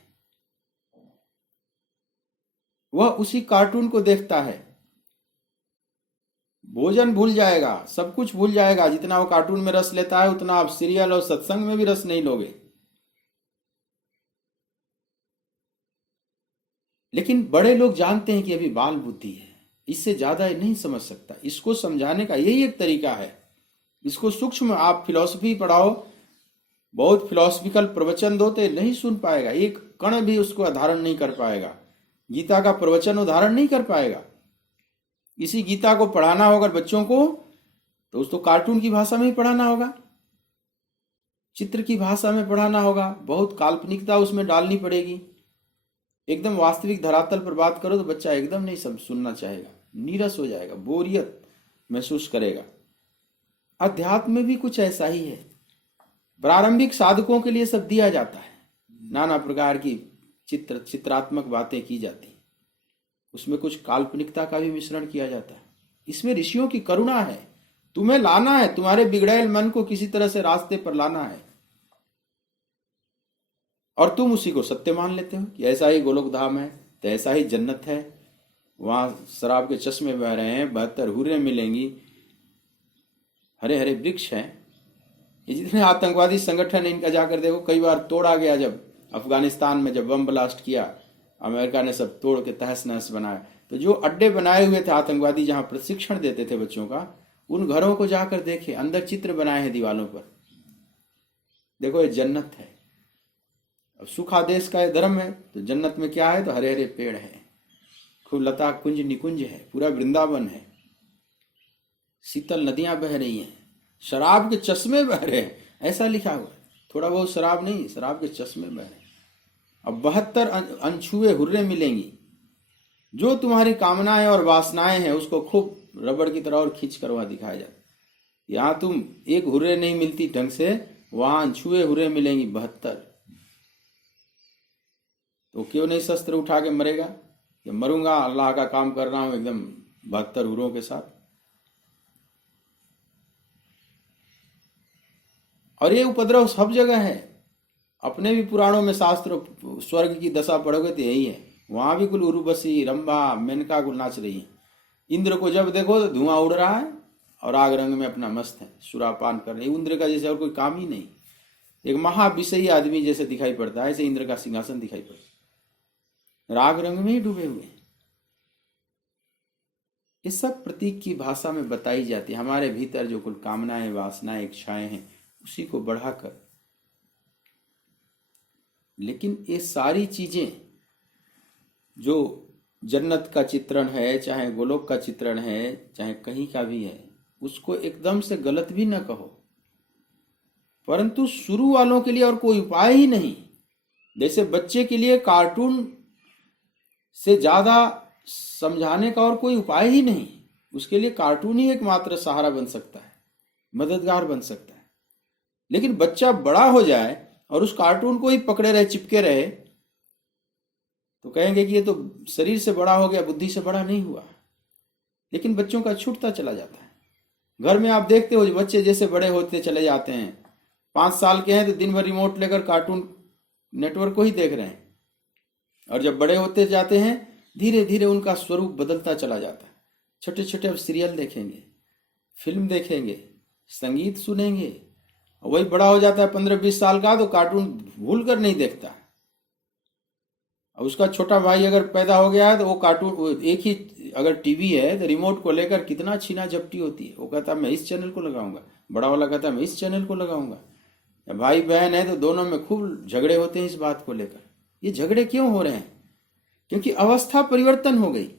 वह उसी कार्टून को देखता है, भोजन भूल जाएगा, सब कुछ भूल जाएगा। जितना वो कार्टून में रस लेता है उतना आप सीरियल और सत्संग में भी रस नहीं लोगे। लेकिन बड़े लोग जानते हैं कि अभी बाल बुद्धि है, इससे ज्यादा नहीं समझ सकता। इसको समझाने का यही एक तरीका है। इसको सूक्ष्म आप फिलॉसफी पढ़ाओ, बहुत फिलॉसफिकल प्रवचन दो तो नहीं सुन पाएगा, एक कण भी उसको धारण नहीं कर पाएगा। गीता का प्रवचन धारण नहीं कर पाएगा। इसी गीता को पढ़ाना होगा बच्चों को तो उसको कार्टून की भाषा में ही पढ़ाना होगा, चित्र की भाषा में पढ़ाना होगा, बहुत काल्पनिकता उसमें डालनी पड़ेगी। एकदम वास्तविक धरातल पर बात करो तो बच्चा एकदम नहीं सब सुनना चाहेगा, नीरस हो जाएगा, बोरियत महसूस करेगा। अध्यात्म में भी कुछ ऐसा ही है। प्रारंभिक साधकों के लिए सब दिया जाता है, नाना प्रकार की चित्रात्मक बातें की जाती, उसमें कुछ काल्पनिकता का भी मिश्रण किया जाता है। इसमें ऋषियों की करुणा है, तुम्हें लाना है, तुम्हारे बिगड़ैल मन को किसी तरह से रास्ते पर लाना है, और तुम उसी को सत्य मान लेते हो कि ऐसा ही गोलोक धाम है तो ऐसा ही जन्नत है, वहां शराब के चश्मे बह रहे हैं, 72 हूरें मिलेंगी, हरे हरे वृक्ष हैं। ये जितने आतंकवादी संगठन है इनका जाकर देखो, कई बार तोड़ा गया। जब अफगानिस्तान में जब बम ब्लास्ट किया, अमेरिका ने सब तोड़ के तहस नहस बनाया, तो जो अड्डे बनाए हुए थे आतंकवादी जहां प्रशिक्षण देते थे बच्चों का, उन घरों को जाकर देखे, अंदर चित्र बनाए हैं दीवालों पर। देखो ये जन्नत है। अब सुखा देश का ये धर्म है, तो जन्नत में क्या है? तो हरे हरे पेड़ है, खूब लता कुंज निकुंज है, पूरा वृंदावन है, शीतल नदियां बह रही हैं, शराब के चश्मे बह रहे हैं, ऐसा लिखा हुआ है। थोड़ा बहुत शराब नहीं, शराब के चश्मे बह रहे हैं। अब 72 अनछुए हुर्रे मिलेंगी। जो तुम्हारी कामनाएं और वासनाएं हैं उसको खूब रबड़ की तरह और खींच कर वहां दिखाया जाता है। यहां तुम एक हुर्रे नहीं मिलती ढंग से, वहां अनछुए हुर्रे मिलेंगी 72। तो क्यों नहीं शस्त्र उठा के मरेगा कि मरूंगा, अल्लाह का काम कर रहा हूं एकदम 72 हुर्रों के साथ। और ये उपद्रव सब जगह है। अपने भी पुराणों में शास्त्र स्वर्ग की दशा पढ़ोगे तो यही है। वहां भी कुल उर्वशी, रंभा, मेनका कुल नाच रही है। इंद्र को जब देखो तो धुआं उड़ रहा है और आग रंग में अपना मस्त है, सुरापान कर रहे। इंद्र का जैसे और कोई काम ही नहीं, एक महाविषयी आदमी जैसे दिखाई पड़ता है, ऐसे इंद्र का सिंहासन दिखाई पड़ता है, राग रंग में ही डूबे हुए हैं। ये सब प्रतीक की भाषा में बताई जाती है। हमारे भीतर जो कुल कामनाएं, वासनाएं, इच्छाएं हैं, उसी को बढ़ाकर। लेकिन ये सारी चीजें जो जन्नत का चित्रण है, चाहे गोलोक का चित्रण है, चाहे कहीं का भी है, उसको एकदम से गलत भी न कहो। परंतु शुरू वालों के लिए और कोई उपाय ही नहीं। जैसे बच्चे के लिए कार्टून से ज्यादा समझाने का और कोई उपाय ही नहीं। उसके लिए कार्टून ही एकमात्र सहारा बन सकता है, मददगार बन सकता है। लेकिन बच्चा बड़ा हो जाए और उस कार्टून को ही पकड़े रहे, चिपके रहे, तो कहेंगे कि ये तो शरीर से बड़ा हो गया, बुद्धि से बड़ा नहीं हुआ। लेकिन बच्चों का छूटता चला जाता है। घर में आप देखते हो बच्चे जैसे बड़े होते चले जाते हैं। 5 साल के हैं तो दिन भर रिमोट लेकर कार्टून नेटवर्क को ही देख रहे हैं, और जब बड़े होते जाते हैं धीरे धीरे उनका स्वरूप बदलता चला जाता है। छोटे छोटे अब सीरियल देखेंगे, फिल्म देखेंगे, संगीत सुनेंगे। वही बड़ा हो जाता है 15-20 साल का, तो कार्टून भूल कर नहीं देखता। अब उसका छोटा भाई अगर पैदा हो गया है तो वो कार्टून, एक ही अगर टीवी है तो रिमोट को लेकर कितना छीना झपटी होती है। वो कहता मैं इस चैनल को लगाऊंगा, बड़ा वाला कहता मैं इस चैनल को लगाऊंगा। या भाई बहन है तो दोनों में खूब झगड़े होते हैं इस बात को लेकर। ये झगड़े क्यों हो रहे हैं? क्योंकि अवस्था परिवर्तन हो गई।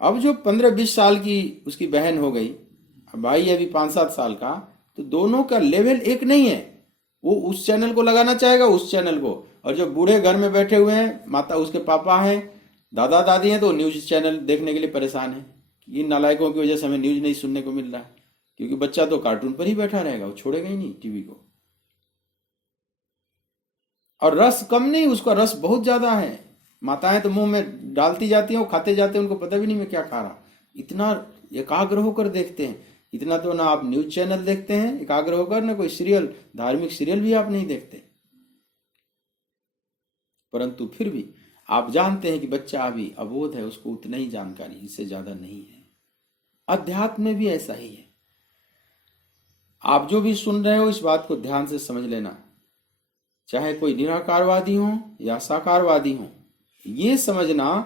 अब जो 15-20 साल की उसकी बहन हो गई, भाई अभी 5-7 साल का, तो दोनों का लेवल एक नहीं है। वो उस चैनल को लगाना चाहेगा, उस चैनल को। और जो बूढ़े घर में बैठे हुए हैं, माता उसके पापा हैं, दादा दादी हैं, तो न्यूज चैनल देखने के लिए परेशान है। इन नालायकों की वजह से हमें न्यूज नहीं सुनने को मिल रहा है। क्योंकि बच्चा तो कार्टून पर ही बैठा रहेगा, वो छोड़ेगा ही नहीं टीवी को। और रस कम नहीं, उसका रस बहुत ज्यादा है। माताएं तो मुंह में डालती जाती हैं, वो खाते जाते हैं, उनको पता भी नहीं मैं क्या खा रहा। इतना एकाग्र होकर देखते हैं। इतना तो ना आप न्यूज चैनल देखते हैं एकाग्र होकर, ना कोई सीरियल, धार्मिक सीरियल भी आप नहीं देखते। परंतु फिर भी आप जानते हैं कि बच्चा अभी अबोध है, उसको उतना ही जानकारी, इससे ज्यादा नहीं है। अध्यात्म में भी ऐसा ही है। आप जो भी सुन रहे हो इस बात को ध्यान से समझ लेना। चाहे कोई निराकारवादी हो या साकारवादी हो, ये समझना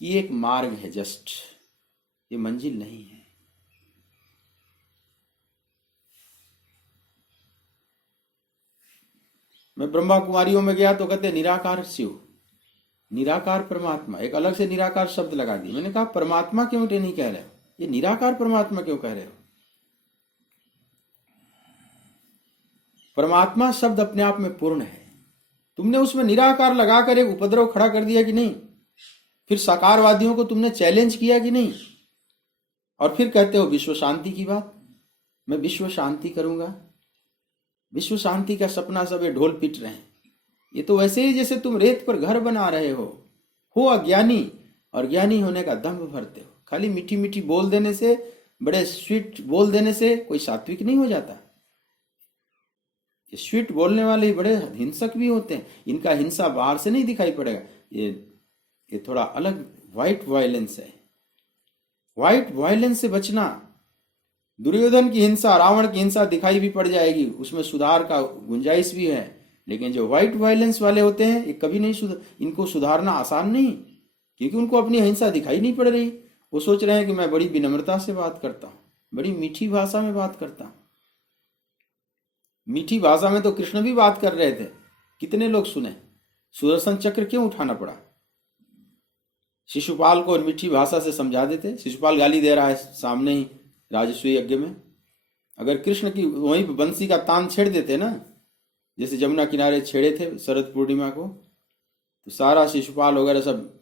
कि ये एक मार्ग है, जस्ट, ये मंजिल नहीं है। मैं ब्रह्मा कुमारियों में गया तो कहते निराकार शिव, निराकार परमात्मा। एक अलग से निराकार शब्द लगा दिया। मैंने कहा परमात्मा क्यों नहीं कह रहे हो, ये निराकार परमात्मा क्यों कह रहे हो? परमात्मा शब्द अपने आप में पूर्ण है। तुमने उसमें निराकार लगाकर एक उपद्रव खड़ा कर दिया कि नहीं? फिर साकारवादियों को तुमने चैलेंज किया कि नहीं? और फिर कहते हो विश्व शांति की बात, मैं विश्व शांति करूंगा। विश्व शांति का सपना सब ये ढोल पीट रहे हैं। ये तो वैसे ही जैसे तुम रेत पर घर बना रहे हो अज्ञानी, और ज्ञानी होने का दम्भ भरते हो। खाली मीठी मीठी बोल देने से, बड़े स्वीट बोल देने से कोई सात्विक नहीं हो जाता। ये स्वीट बोलने वाले ही बड़े हिंसक भी होते हैं। इनका हिंसा बाहर से नहीं दिखाई पड़ेगा, ये थोड़ा अलग व्हाइट वायलेंस है। व्हाइट वायलेंस से बचना। दुर्योधन की हिंसा, रावण की हिंसा दिखाई भी पड़ जाएगी, उसमें सुधार का गुंजाइश भी है। लेकिन जो व्हाइट वायलेंस वाले होते हैं, ये कभी नहीं इनको सुधारना आसान नहीं, क्योंकि उनको अपनी हिंसा दिखाई नहीं पड़ रही। वो सोच रहे हैं कि मैं बड़ी विनम्रता से बात करता हूं, बड़ी मीठी भाषा में बात करता हूं। मीठी भाषा में तो कृष्ण भी बात कर रहे थे, कितने लोग सुने। सुदर्शन चक्र क्यों उठाना पड़ा? शिशुपाल को मीठी भाषा से समझा देते। शिशुपाल गाली दे रहा है सामने ही राजसूय यज्ञ में। अगर कृष्ण की वहीं बंसी का तान छेड़ देते ना, जैसे जमुना किनारे छेड़े थे शरद पूर्णिमा को, तो सारा शिशुपाल वगैरह सब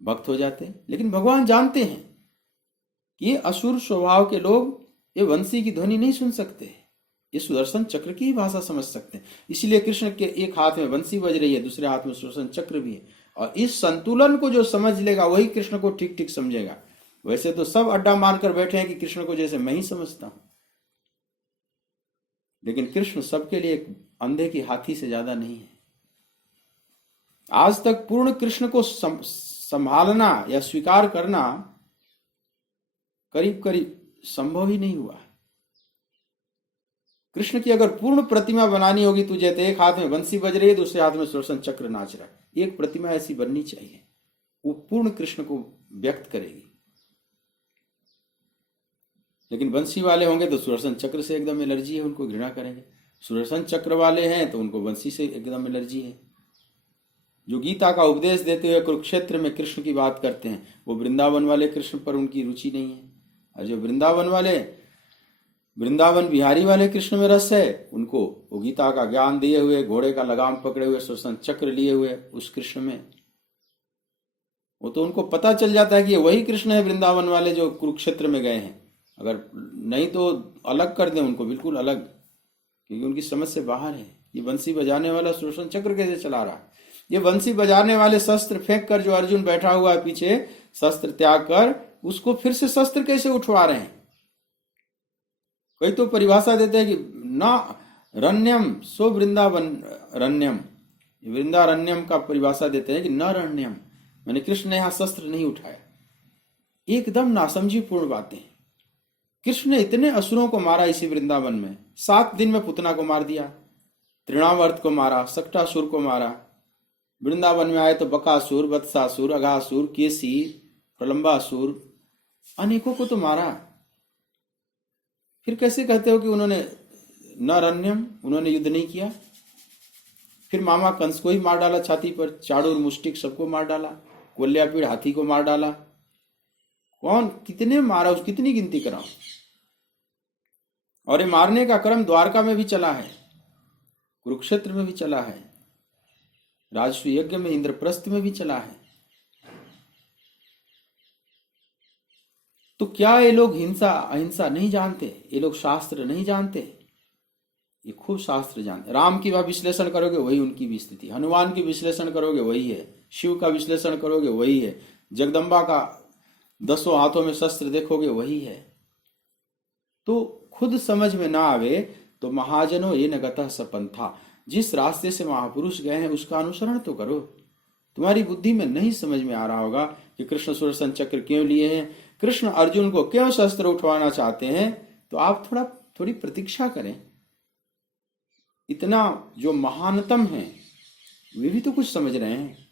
भक्त हो जाते। लेकिन भगवान जानते हैं कि ये असुर स्वभाव के लोग ये बंसी की ध्वनि नहीं सुन सकते, ये सुदर्शन चक्र की ही भाषा समझ सकते हैं। इसलिए कृष्ण के एक हाथ में बंसी बज रही है, दूसरे हाथ में सुदर्शन चक्र भी है, और इस संतुलन को जो समझ लेगा वही कृष्ण को ठीक ठीक समझेगा। वैसे तो सब अड्डा मारकर बैठे हैं कि कृष्ण को जैसे मैं ही समझता हूं, लेकिन कृष्ण सबके लिए एक अंधे की हाथी से ज्यादा नहीं है। आज तक पूर्ण कृष्ण को संभालना या स्वीकार करना करीब करीब संभव ही नहीं हुआ। कृष्ण की अगर पूर्ण प्रतिमा बनानी होगी तुझे, तो एक हाथ में बंसी बज रही है, दूसरे हाथ में सुदर्शन चक्र नाच रहा है। एक प्रतिमा ऐसी बननी चाहिए, वो पूर्ण कृष्ण को व्यक्त करेगी। लेकिन बंसी वाले होंगे तो सुदर्शन चक्र से एकदम एलर्जी है, उनको घृणा करेंगे। सुदर्शन चक्र वाले हैं तो उनको बंसी से एकदम एलर्जी है। जो गीता का उपदेश देते हुए कुरुक्षेत्र में कृष्ण की बात करते हैं, वो वृंदावन वाले कृष्ण पर उनकी रुचि नहीं है। और जो वृंदावन बिहारी वाले कृष्ण में रस है, उनको वो गीता का ज्ञान दिए हुए, घोड़े का लगाम पकड़े हुए, सुदर्शन चक्र लिए हुए उस कृष्ण में, वो तो उनको पता चल जाता है कि वही कृष्ण है वृंदावन वाले जो कुरुक्षेत्र में गए हैं। अगर नहीं तो अलग कर दें उनको, बिल्कुल अलग, क्योंकि उनकी समझ से बाहर है। ये बंसी बजाने वाला सुदर्शन चक्र कैसे चला रहा है? ये बंसी बजाने वाले शस्त्र फेंक कर जो अर्जुन बैठा हुआ है पीछे, शस्त्र त्याग कर, उसको फिर से शस्त्र कैसे उठवा रहे हैं? कई तो परिभाषा देते हैं कि न रण्यम सो वृंदावन रण्यम, वृंदारण्यम का परिभाषा देते हैं कि न रण्यम, मैंने कृष्ण ने यहां शस्त्र नहीं उठाया। एकदम नासमझी पूर्ण बातें। कृष्ण ने इतने असुरों को मारा इसी वृंदावन में, 7 दिन में पुतना को मार दिया, तृणावर्त को मारा, सक्टासुर को मारा। वृंदावन में आए तो बकासुर, वत्सासुर, अघासुर, केसी, प्रलंबासुर, अनेकों को तो मारा। फिर कैसे कहते हो कि उन्होंने न रण्यम, उन्होंने युद्ध नहीं किया? फिर मामा कंस को ही मार डाला छाती पर, चाड़ूर मुष्टिक सबको मार डाला, कोल्यापीड़ हाथी को मार डाला। कौन कितने मारा, उस कितनी गिनती कराओ? और ये मारने का क्रम द्वारका में भी चला है, कुरुक्षेत्र में भी चला है, राजसूय यज्ञ में, इंद्रप्रस्थ में भी चला है। तो क्या ये लोग हिंसा अहिंसा नहीं जानते? ये लोग शास्त्र नहीं जानते? ये खूब शास्त्र जानते। राम की वह विश्लेषण करोगे वही उनकी भी स्थिति, हनुमान की विश्लेषण करोगे वही है, शिव का विश्लेषण करोगे वही है, जगदम्बा का 10 हाथों में शस्त्र देखोगे वही है। तो खुद समझ में ना आवे तो महाजनों ये न गतः सपंथा, जिस रास्ते से महापुरुष गए हैं उसका अनुसरण तो करो। तुम्हारी बुद्धि में नहीं समझ में आ रहा होगा कि कृष्ण सुदर्शन चक्र क्यों लिए हैं, कृष्ण अर्जुन को क्यों शस्त्र उठवाना चाहते हैं, तो आप थोड़ी प्रतीक्षा करें। इतना जो महानतम है वे भी तो कुछ समझ रहे हैं।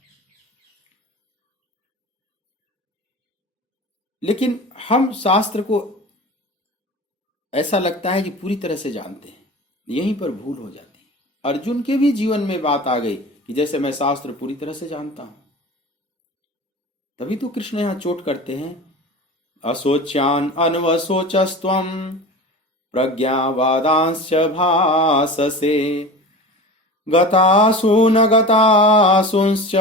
लेकिन हम शास्त्र को ऐसा लगता है कि पूरी तरह से जानते हैं, यहीं पर भूल हो जाती है। अर्जुन के भी जीवन में बात आ गई कि जैसे मैं शास्त्र पूरी तरह से जानता हूं। तभी तो कृष्ण यहां चोट करते हैं, असोच्यान अनवसोचस्त्वं प्रज्ञावादांश्च भाससे गतासु न गतासुंश्च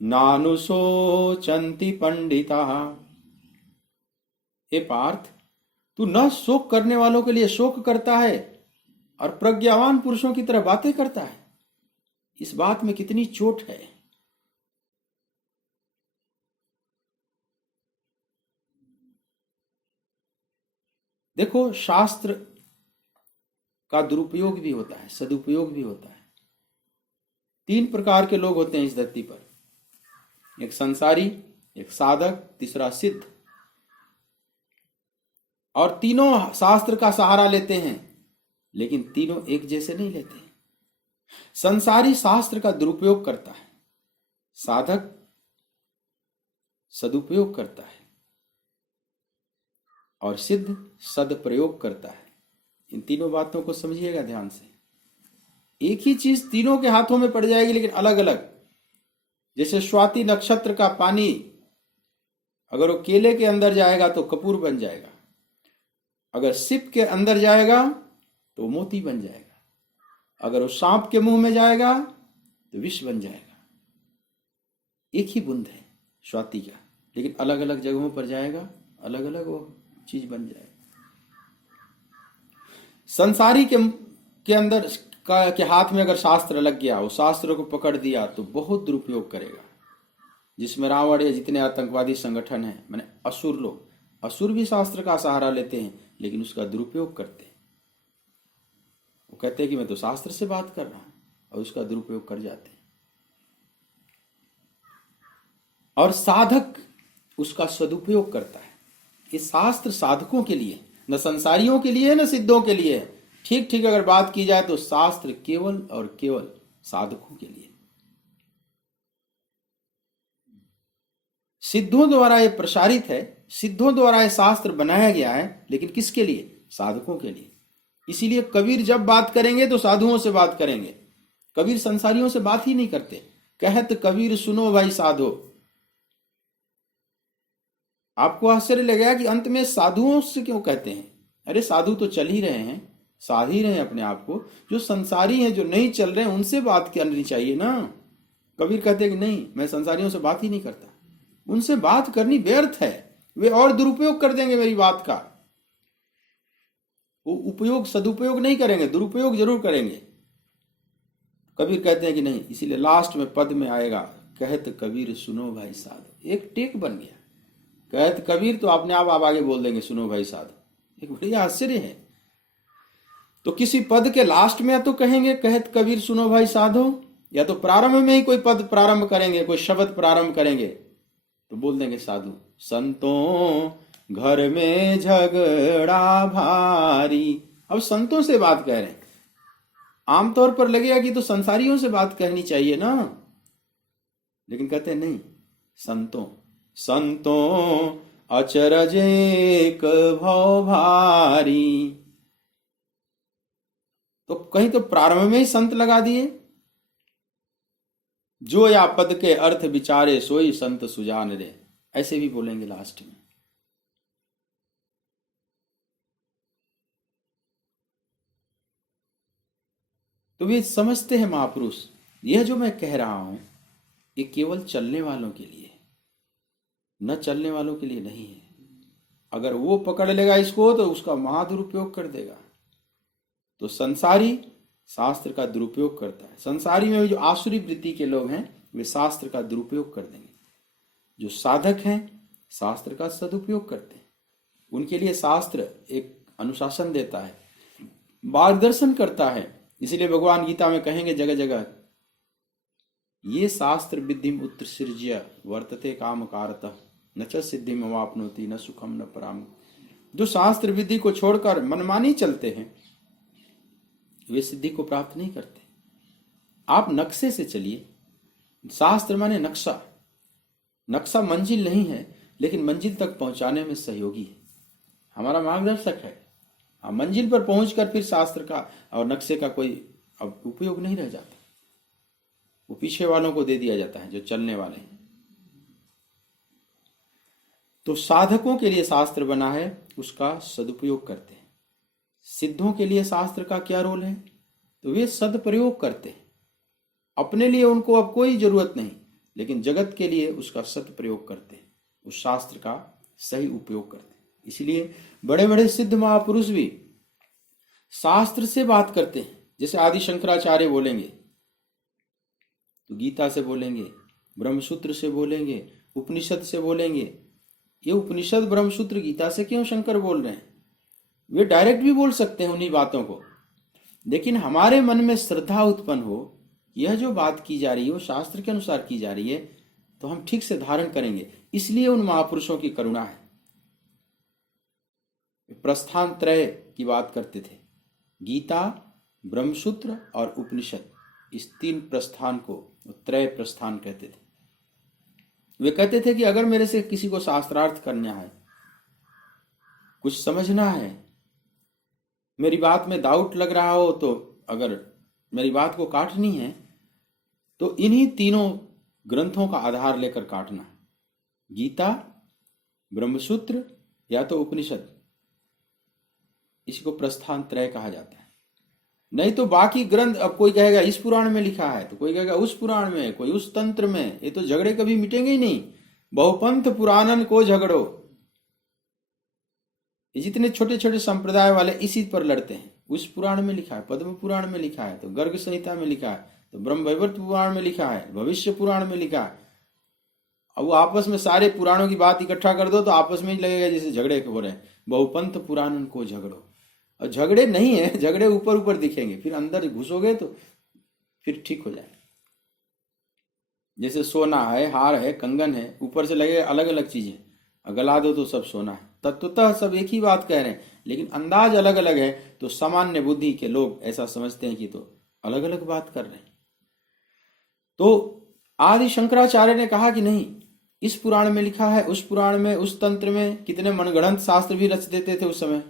नानुशोचन्ति पंडिताः। हे पार्थ, तू न शोक करने वालों के लिए शोक करता है और प्रज्ञावान पुरुषों की तरह बातें करता है। इस बात में कितनी चोट है। देखो, शास्त्र का दुरुपयोग भी होता है, सदुपयोग भी होता है। 3 प्रकार के लोग होते हैं इस धरती पर, एक संसारी, एक साधक, तीसरा सिद्ध। और तीनों शास्त्र का सहारा लेते हैं, लेकिन तीनों एक जैसे नहीं लेते। संसारी शास्त्र का दुरुपयोग करता है, साधक सदुपयोग करता है। और सिद्ध सदप्रयोग करता है। इन तीनों बातों को समझिएगा ध्यान से। एक ही चीज तीनों के हाथों में पड़ जाएगी लेकिन अलग अलग। जैसे स्वाति नक्षत्र का पानी अगर वो केले के अंदर जाएगा तो कपूर बन जाएगा, अगर सिप के अंदर जाएगा तो मोती बन जाएगा, अगर वो सांप के मुंह में जाएगा तो विष बन जाएगा। एक ही बूंद है स्वाति का, लेकिन अलग अलग जगहों पर जाएगा, अलग अलग वो चीज बन जाएगा। संसारी के अंदर के हाथ में अगर शास्त्र लग गया, वो शास्त्र को पकड़ दिया तो बहुत दुरुपयोग करेगा। जिसमें रावण या जितने आतंकवादी संगठन हैं, मैंने असुर लोग, असुर भी शास्त्र का सहारा लेते हैं लेकिन उसका दुरुपयोग करते हैं। वो कहते हैं कि मैं तो शास्त्र से बात कर रहा हूं, और उसका दुरुपयोग कर जाते हैं। और साधक उसका सदुपयोग करता है। ये शास्त्र साधकों के लिए, न संसारियों के लिए न सिद्धों के लिए। ठीक ठीक अगर बात की जाए तो शास्त्र केवल और केवल साधकों के लिए। सिद्धों द्वारा ये प्रसारित है, सिद्धों द्वारा ये शास्त्र बनाया गया है, लेकिन किसके लिए? साधकों के लिए। इसीलिए कबीर जब बात करेंगे तो साधुओं से बात करेंगे। कबीर संसारियों से बात ही नहीं करते। कहत कबीर सुनो भाई साधो। आपको आश्चर्य लगेगा कि अंत में साधुओं से क्यों कहते हैं। अरे साधु तो चल ही रहे हैं, साध ही रहे हैं अपने आप को। जो संसारी हैं, जो नहीं चल रहे हैं, उनसे बात करनी चाहिए ना। कबीर कहते हैं कि नहीं, मैं संसारियों से बात ही नहीं करता। उनसे बात करनी व्यर्थ है, वे और दुरुपयोग कर देंगे मेरी बात का। वो उपयोग सदुपयोग नहीं करेंगे, दुरुपयोग जरूर करेंगे। कबीर कहते हैं कि नहीं, इसीलिए लास्ट में पद में आएगा कहत कबीर सुनो भाई साधो। एक टेक बन गया, कहत कबीर तो अपने आप आगे बोल देंगे सुनो भाई साधो। एक बढ़िया आश्चर्य है। तो किसी पद के लास्ट में या तो कहेंगे कहत कबीर सुनो भाई साधो, या तो प्रारंभ में ही कोई पद प्रारंभ करेंगे, कोई शब्द प्रारंभ करेंगे तो बोल देंगे साधु। संतों घर में झगड़ा भारी। अब संतों से बात कह रहे हैं। आमतौर पर लगेगा कि तो संसारियों से बात करनी चाहिए ना, लेकिन कहते हैं नहीं, संतों संतों अचरज एक भव भारी। तो कहीं तो प्रारंभ में ही संत लगा दिए। जो या पद के अर्थ विचारे सोई संत सुजान रे, ऐसे भी बोलेंगे लास्ट में। तो वे समझते हैं महापुरुष, यह जो मैं कह रहा हूं ये केवल चलने वालों के लिए, न चलने वालों के लिए नहीं है। अगर वो पकड़ लेगा इसको तो उसका महादुरुपयोग कर देगा। तो संसारी शास्त्र का दुरुपयोग करता है। संसारी में भी जो आसुरी वृत्ति के लोग हैं वे शास्त्र का दुरुपयोग कर देंगे। जो साधक हैं शास्त्र का सदुपयोग करते हैं। उनके लिए शास्त्र एक अनुशासन देता है, मार्गदर्शन करता है। इसीलिए भगवान गीता में कहेंगे जगह जगह, ये शास्त्र विद्धिम उत्सृज्य वर्तते काम कारतः न च सिद्धिम अवाप्नोति न सुखम न पराम। जो शास्त्र विधि को छोड़कर मनमानी चलते हैं वे सिद्धि को प्राप्त नहीं करते। आप नक्शे से चलिए। शास्त्र माने नक्शा। नक्शा मंजिल नहीं है, लेकिन मंजिल तक पहुंचाने में सहयोगी है, हमारा मार्गदर्शक है। मंजिल पर पहुंचकर फिर शास्त्र का और नक्शे का कोई अब उपयोग नहीं रह जाता। वो पीछे वालों को दे दिया जाता है जो चलने वाले हैं। तो साधकों के लिए शास्त्र बना है, उसका सदुपयोग करते हैं। सिद्धों के लिए शास्त्र का क्या रोल है? तो वे सदप्रयोग करते हैं। अपने लिए उनको अब कोई जरूरत नहीं, लेकिन जगत के लिए उसका सदप्रयोग करते हैं, उस शास्त्र का सही उपयोग करते हैं। इसलिए बड़े बड़े सिद्ध महापुरुष भी शास्त्र से बात करते हैं। जैसे आदि शंकराचार्य बोलेंगे तो गीता से बोलेंगे, ब्रह्मसूत्र से बोलेंगे, उपनिषद से बोलेंगे। ये उपनिषद ब्रह्मसूत्र गीता से क्यों शंकर बोल रहे हैं? वे डायरेक्ट भी बोल सकते हैं उन्हीं बातों को, लेकिन हमारे मन में श्रद्धा उत्पन्न हो, यह जो बात की जा रही है वो शास्त्र के अनुसार की जा रही है, तो हम ठीक से धारण करेंगे। इसलिए उन महापुरुषों की करुणा है। प्रस्थान त्रय की बात करते थे, गीता, ब्रह्मसूत्र और उपनिषद, इस तीन प्रस्थान को त्रय प्रस्थान कहते थे। वे कहते थे कि अगर मेरे से किसी को शास्त्रार्थ करना है कुछ समझना है, मेरी बात में डाउट लग रहा हो तो अगर मेरी बात को काटनी है तो इन्हीं तीनों ग्रंथों का आधार लेकर काटना, गीता, ब्रह्मसूत्र या तो उपनिषद। इसी को प्रस्थान त्रय कहा जाता है। नहीं तो बाकी ग्रंथ, अब कोई कहेगा इस पुराण में लिखा है तो कोई कहेगा उस पुराण में, कोई उस तंत्र में, ये तो झगड़े कभी मिटेंगे ही नहीं। बहुपंथ पुराणन को झगड़ो, ये जितने छोटे छोटे संप्रदाय वाले इसी पर लड़ते हैं। उस पुराण में लिखा है, पद्म पुराण में लिखा है, तो गर्ग संहिता में लिखा है, तो ब्रह्म वैवर्त पुराण में लिखा है, भविष्य पुराण में लिखा है। अब वो आपस में सारे पुराणों की बात इकट्ठा कर दो तो आपस में ही लगेगा जैसे झगड़े हो रहे हैं। बहुपंथ पुराणन को झगड़ो, और झगड़े नहीं है, झगड़े ऊपर ऊपर दिखेंगे, फिर अंदर घुसोगे तो फिर ठीक हो जाए। जैसे सोना है, हार है, कंगन है, ऊपर से लगे अलग अलग चीजें, गला दो तो सब सोना है। तत्वतः सब एक ही बात कह रहे हैं, लेकिन अंदाज अलग अलग है। तो सामान्य बुद्धि के लोग ऐसा समझते हैं कि तो अलग अलग बात कर रहे हैं। तो आदि शंकराचार्य ने कहा कि नहीं, इस पुराण में लिखा है, उस पुराण में, उस तंत्र में, कितने मनगढ़ंत शास्त्र भी रच देते थे उस समय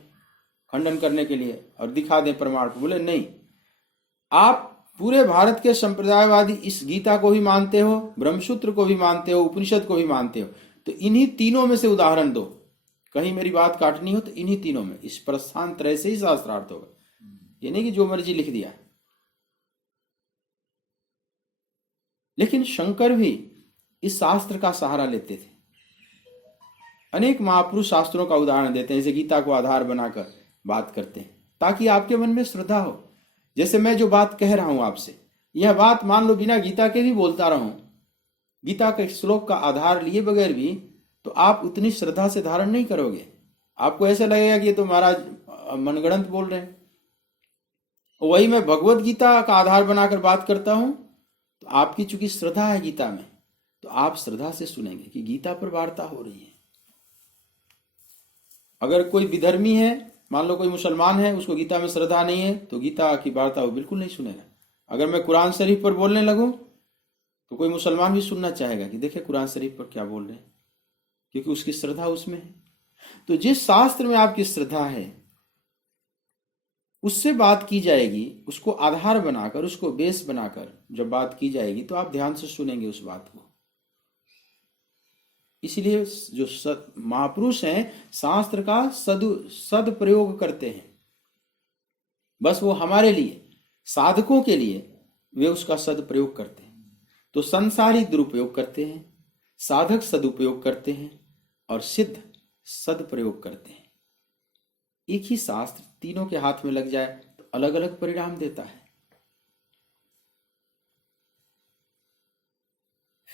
खंडन करने के लिए और दिखा दें प्रमाण। बोले नहीं, आप पूरे भारत के संप्रदायवादी इस गीता को भी मानते हो, ब्रह्मसूत्र को भी मानते हो, उपनिषद को भी मानते हो, तो इन्हीं तीनों में से उदाहरण दो। कहीं मेरी बात काटनी हो तो इन्हीं तीनों में, इस प्रस्थान त्रय से ही शास्त्रार्थ होगा। ये नहीं कि जो मर्जी लिख दिया। लेकिन शंकर भी इस शास्त्र का सहारा लेते थे। अनेक महापुरुष शास्त्रों का उदाहरण देते हैं, जैसे गीता को आधार बनाकर बात करते हैं ताकि आपके मन में श्रद्धा हो। जैसे मैं जो बात कह रहा हूं आपसे, यह बात मान लो बिना गीता के भी बोलता रहूं, गीता के श्लोक का आधार लिए बगैर भी, तो आप उतनी श्रद्धा से धारण नहीं करोगे। आपको ऐसा लगेगा कि ये तो महाराज मनगढ़ंत बोल रहे हैं। वही मैं भगवत गीता का आधार बनाकर बात करता हूं, तो आपकी चूंकि श्रद्धा है गीता में, तो आप श्रद्धा से सुनेंगे कि गीता पर वार्ता हो रही है। अगर कोई विधर्मी है, मान लो कोई मुसलमान है, उसको गीता में श्रद्धा नहीं है, तो गीता की वार्ता वो बिल्कुल नहीं सुनेगा। अगर मैं कुरान शरीफ पर बोलने लगूं तो कोई मुसलमान भी सुनना चाहेगा कि देखे कुरान शरीफ पर क्या बोल रहे हैं, क्योंकि उसकी श्रद्धा उसमें है। तो जिस शास्त्र में आपकी श्रद्धा है उससे बात की जाएगी, उसको आधार बनाकर, उसको बेस बनाकर जब बात की जाएगी तो आप ध्यान से सुनेंगे उस बात को। इसलिए जो महापुरुष हैं शास्त्र का सदप्रयोग करते हैं। बस वो हमारे लिए, साधकों के लिए वे उसका सदप्रयोग करते हैं। तो संसारी दुरुपयोग करते हैं, साधक सदुपयोग करते हैं और सिद्ध सदप्रयोग करते हैं। एक ही शास्त्र तीनों के हाथ में लग जाए तो अलग अलग परिणाम देता है।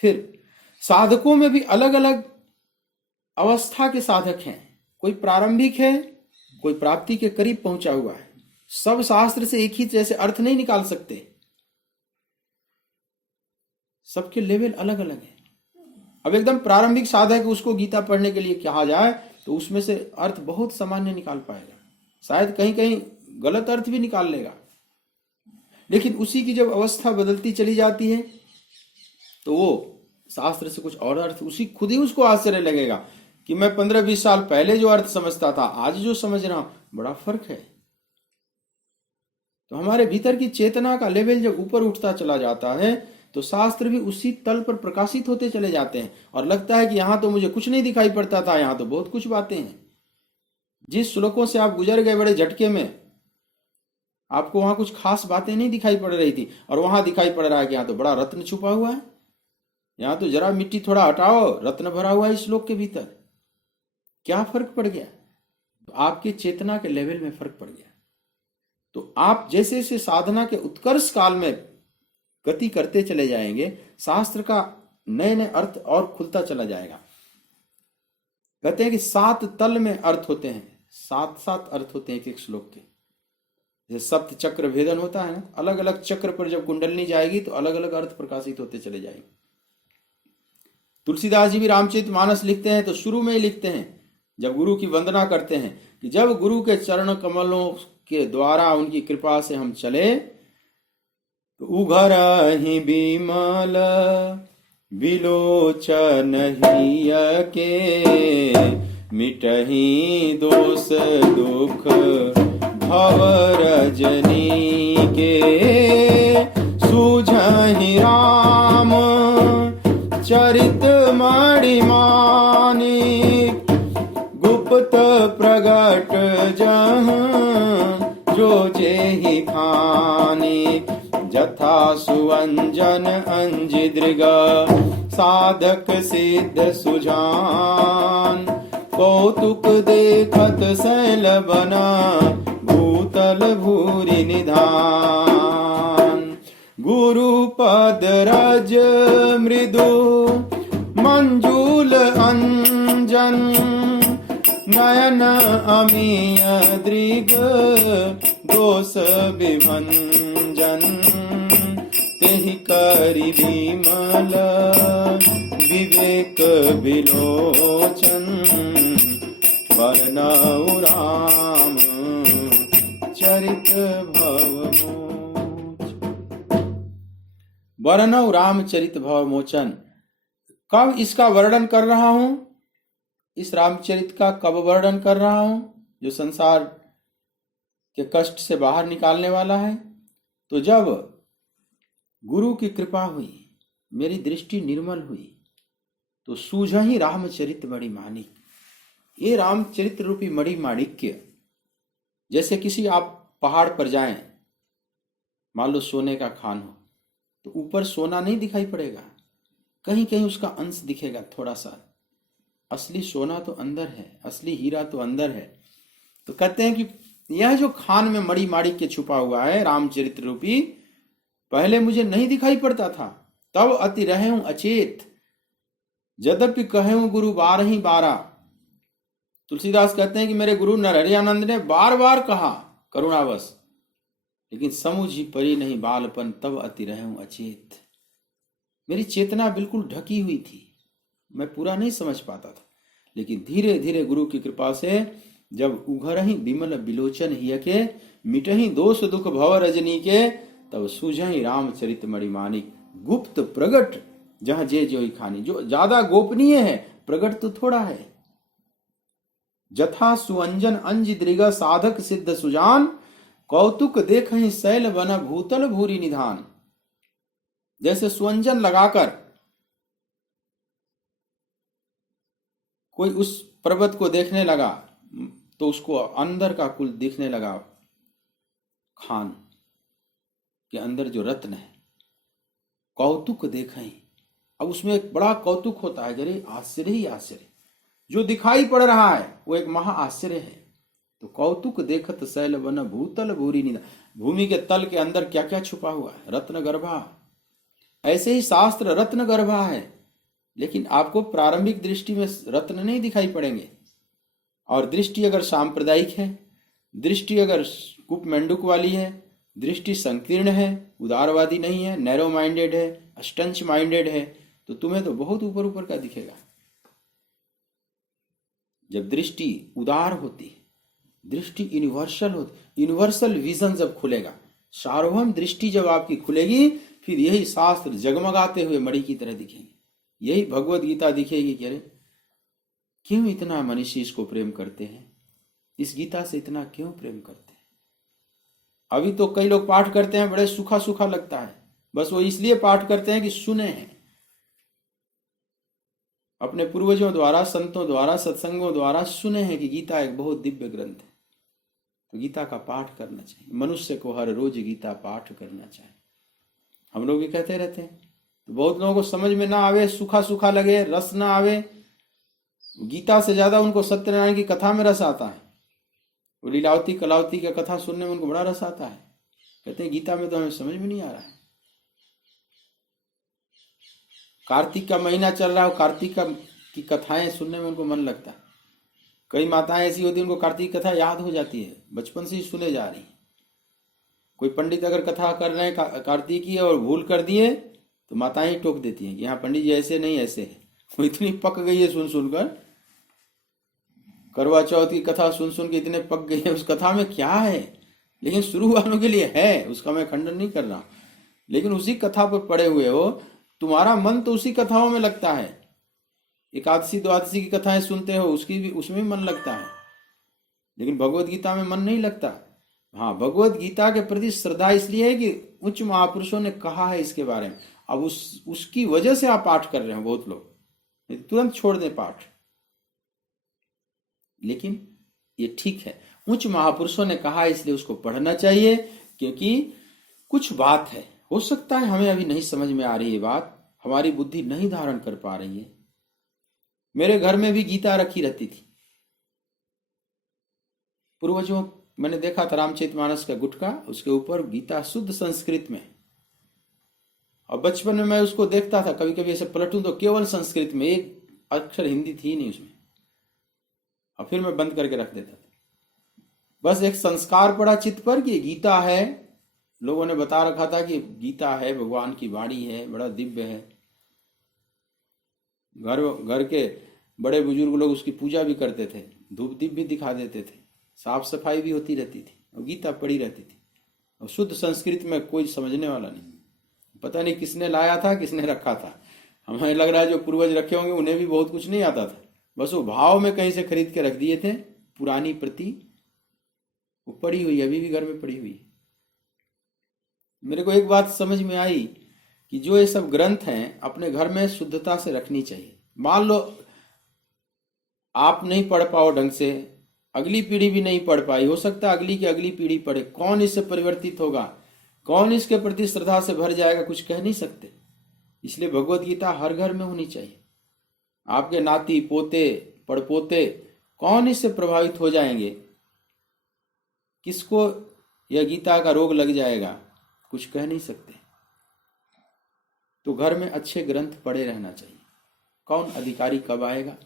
फिर साधकों में भी अलग अलग अवस्था के साधक हैं। कोई प्रारंभिक है, कोई प्राप्ति के करीब पहुंचा हुआ है। सब शास्त्र से एक ही जैसे अर्थ नहीं निकाल सकते, सबके लेवल अलग अलग है। अब एकदम प्रारंभिक साधक उसको गीता पढ़ने के लिए कहा जाए तो उसमें से अर्थ बहुत सामान्य निकाल पाएगा, शायद कहीं कहीं गलत अर्थ भी निकाल लेगा। लेकिन उसी की जब अवस्था बदलती चली जाती है तो वो शास्त्र से कुछ और अर्थ, उसी खुद ही उसको आश्चर्य लगेगा कि मैं 15-20 साल पहले जो अर्थ समझता था, आज जो समझ रहा हूं, बड़ा फर्क है। तो हमारे भीतर की चेतना का लेवल जब ऊपर उठता चला जाता है तो शास्त्र भी उसी तल पर प्रकाशित होते चले जाते हैं और लगता है कि यहां तो मुझे कुछ नहीं दिखाई पड़ता था, यहां तो बहुत कुछ बातें हैं। जिस श्लोकों से आप गुजर गए बड़े झटके में, आपको वहां कुछ खास बातें नहीं दिखाई पड़ रही थी, और वहां दिखाई पड़ रहा है कि यहां तो बड़ा रत्न छुपा हुआ है, यहां तो जरा मिट्टी थोड़ा हटाओ, रत्न भरा हुआ है इस श्लोक के भीतर। क्या फर्क पड़ गया? तो आपके चेतना के लेवल में फर्क पड़ गया। तो आप जैसे जैसे साधना के उत्कर्ष काल में गति करते चले जाएंगे, शास्त्र का नए नए अर्थ और खुलता चला जाएगा। कहते हैं कि 7 तल में अर्थ होते हैं, 7 अर्थ होते हैं एक एक श्लोक के। जैसे सप्त चक्र भेदन होता है ना, अलग अलग चक्र पर जब कुंडलनी जाएगी तो अलग अलग अर्थ प्रकाशित होते चले जाएंगे। तुलसीदास जी भी रामचरितमानस लिखते हैं तो शुरू में ही लिखते हैं, जब गुरु की वंदना करते हैं, कि जब गुरु के चरण कमलों के द्वारा उनकी कृपा से हम चले, तो उघर ही बिमल बिलोचन हिय के मिटहि दोष दुख भव रजनी के, सूझहि राम चरित मणिमानिक, गुप्त प्रगट जहाँ जो जेहि खानी, जथा सुअंजन अंजिदृग साधक सिद्ध सुजान, कौतुक देखत शैल बना भूतल भूरि निधान, गुरु पद रज मृदु मंजूल अंजन, नयन अमीय दृग दोष विभंजन, तेहि करि विमल विवेक विलोचन, वर्णौ राम चरित भवमोचन। वर्णौ रामचरित भवमोचन। कब इसका वर्णन कर रहा हूं? इस रामचरित का कब वर्णन कर रहा हूं जो संसार के कष्ट से बाहर निकालने वाला है? तो जब गुरु की कृपा हुई, मेरी दृष्टि निर्मल हुई, तो सूझहि रामचरित मणि माणिक। ये रामचरित रूपी मणि माणिक्य, जैसे किसी आप पहाड़ पर जाएं, मान लो सोने का खान हो, तो ऊपर सोना नहीं दिखाई पड़ेगा, कहीं कहीं उसका अंश दिखेगा थोड़ा सा। असली सोना तो अंदर है, असली हीरा तो अंदर है। तो कहते हैं कि यह जो खान में मणि माणिक्य छुपा हुआ है रामचरित रूपी, पहले मुझे नहीं दिखाई पड़ता था, तब अति रहूं अचेत, यद्यपि कहूं गुरु बारहि बारा। तुलसीदास कहते हैं कि मेरे गुरु नरहरियानंद ने बार बार कहा करुणावश, लेकिन समुझी परी नहीं बालपन, तब अति रहूं अचेत। मेरी चेतना बिल्कुल ढकी हुई थी, मैं पूरा नहीं समझ पाता था, लेकिन धीरे धीरे गुरु की कृपा से जब उघरहि विमल विलोचन हिय के, मिटहि दोष दुख भव रजनी के, तब सूझहि रामचरित मणि माणिक, गुप्त प्रगट जहां जे जोई खानी। जो ज्यादा गोपनीय है, प्रगट तो थोड़ा है। जथा सुअंजन अंज दृग साधक सिद्ध सुजान, कौतुक देखहि शैल बन भूतल भूरि निधान। जैसे सुअंजन लगाकर कोई उस पर्वत को देखने लगा, तो उसको अंदर का कुल दिखने लगा, खान के अंदर जो रत्न है। कौतुक देखें, अब उसमें एक बड़ा कौतुक होता है, जरे आश्चर्य ही आश्चर्य, जो दिखाई पड़ रहा है वो एक महा आश्चर्य है। तो कौतुक देखत शैल बन भूतल भूरि निधान, भूमि के तल के अंदर क्या क्या छुपा हुआ है, रत्न गर्भा। ऐसे ही शास्त्र रत्न गर्भा है, लेकिन आपको प्रारंभिक दृष्टि में रत्न नहीं दिखाई पड़ेंगे। और दृष्टि अगर सांप्रदायिक है, दृष्टि अगर कुप मेंढुक वाली है, दृष्टि संकीर्ण है, उदारवादी नहीं है, नैरो माइंडेड है, अस्टंच माइंडेड है, तो तुम्हें तो बहुत ऊपर ऊपर का दिखेगा। जब दृष्टि उदार होती है, दृष्टि यूनिवर्सल होती, यूनिवर्सल विजन जब खुलेगा, सार्वभौम दृष्टि जब आपकी खुलेगी, फिर यही शास्त्र जगमगाते हुए मणि की तरह दिखेंगे। यही भगवत गीता दिखेगी कि अरे क्यों इतना मनुष्य इसको प्रेम करते हैं, इस गीता से इतना क्यों प्रेम करते हैं। अभी तो कई लोग पाठ करते हैं, बड़े सूखा सूखा लगता है, बस वो इसलिए पाठ करते हैं कि सुने हैं, अपने पूर्वजों द्वारा, संतों द्वारा, सत्संगों द्वारा सुने हैं कि गीता एक बहुत दिव्य ग्रंथ है। तो गीता का पाठ करना चाहिए, मनुष्य को हर रोज गीता पाठ करना चाहिए। हम लोग भी कहते रहते हैं, तो बहुत लोगों को समझ में ना आवे, सूखा सूखा लगे, रस ना आवे। गीता से ज्यादा उनको सत्यनारायण की कथा में रस आता है। वो लीलावती कलावती की कथा सुनने में उनको बड़ा रस आता है। कहते हैं गीता में तो हमें समझ में नहीं आ रहा है। कार्तिक का महीना चल रहा है, कार्तिक की कथाएं सुनने में उनको मन लगता है। कई माताएं ऐसी होती है, उनको कार्तिक कथा याद हो जाती है, बचपन से ही सुने जा रही है। कोई पंडित अगर कथा कर रहे हैं कार्तिक की और भूल कर दिए, तो माताएं ही टोक देती हैं कि हाँ पंडित जी ऐसे नहीं ऐसे है। वो इतनी पक गई है सुन सुनकर, करवा चौथ की कथा सुन सुन के इतने पक गई है, उस कथा में क्या है, लेकिन शुरू वालों के लिए है, उसका मैं खंडन नहीं कर रहा, लेकिन उसी कथा पर पड़े हुए हो, तुम्हारा मन तो उसी कथाओं में लगता है, एकादशी द्वादशी की कथाएं सुनते हो, उसकी भी उसमें भी मन लगता है, लेकिन भगवत गीता में मन नहीं लगता। हाँ, भगवत गीता के प्रति श्रद्धा इसलिए है कि उच्च महापुरुषों ने कहा है इसके बारे में। अब उसकी वजह से आप पाठ कर रहे हो, बहुत लोग नहीं तो तुरंत छोड़ दें पाठ। लेकिन ये ठीक है, उच्च महापुरुषों ने कहा इसलिए उसको पढ़ना चाहिए, क्योंकि कुछ बात है, हो सकता है हमें अभी नहीं समझ में आ रही है बात, हमारी बुद्धि नहीं धारण कर पा रही है। मेरे घर में भी गीता रखी रहती थी, पूर्वजों मैंने देखा था रामचरितमानस का गुटका, उसके ऊपर गीता शुद्ध संस्कृत में। और बचपन में मैं उसको देखता था, कभी कभी ऐसे पलटूं तो केवल संस्कृत में, एक अक्षर हिंदी थी नहीं उसमें, और फिर मैं बंद करके रख देता था। बस एक संस्कार पड़ा चित्त पर कि गीता है, लोगों ने बता रखा था कि गीता है, भगवान की वाणी है, बड़ा दिव्य है। घर के बड़े बुजुर्ग लोग उसकी पूजा भी करते थे, धूप दीप भी दिखा देते थे, साफ सफाई भी होती रहती थी, और गीता पढ़ी रहती थी, और शुद्ध संस्कृत में कोई समझने वाला नहीं। पता नहीं किसने लाया था, किसने रखा था। हमें लग रहा है जो पूर्वज रखे होंगे उन्हें भी बहुत कुछ नहीं आता था, बस वो भाव में कहीं से खरीद के रख दिए थे। पुरानी प्रति वो पड़ी हुई, अभी भी घर में पड़ी हुई। मेरे को एक बात समझ में आई कि जो ये सब ग्रंथ हैं अपने घर में शुद्धता से रखनी चाहिए। मान लो आप नहीं पढ़ पाओ ढंग से, अगली पीढ़ी भी नहीं पढ़ पाई, हो सकता है अगली की अगली पीढ़ी पढ़े, कौन इससे परिवर्तित होगा, कौन इसके प्रति श्रद्धा से भर जाएगा, कुछ कह नहीं सकते। इसलिए भगवत गीता हर घर में होनी चाहिए। आपके नाती पोते पड़पोते कौन इससे प्रभावित हो जाएंगे, किसको यह गीता का रोग लग जाएगा, कुछ कह नहीं सकते। तो घर में अच्छे ग्रंथ पढ़े रहना चाहिए। कौन अधिकारी कब आएगा,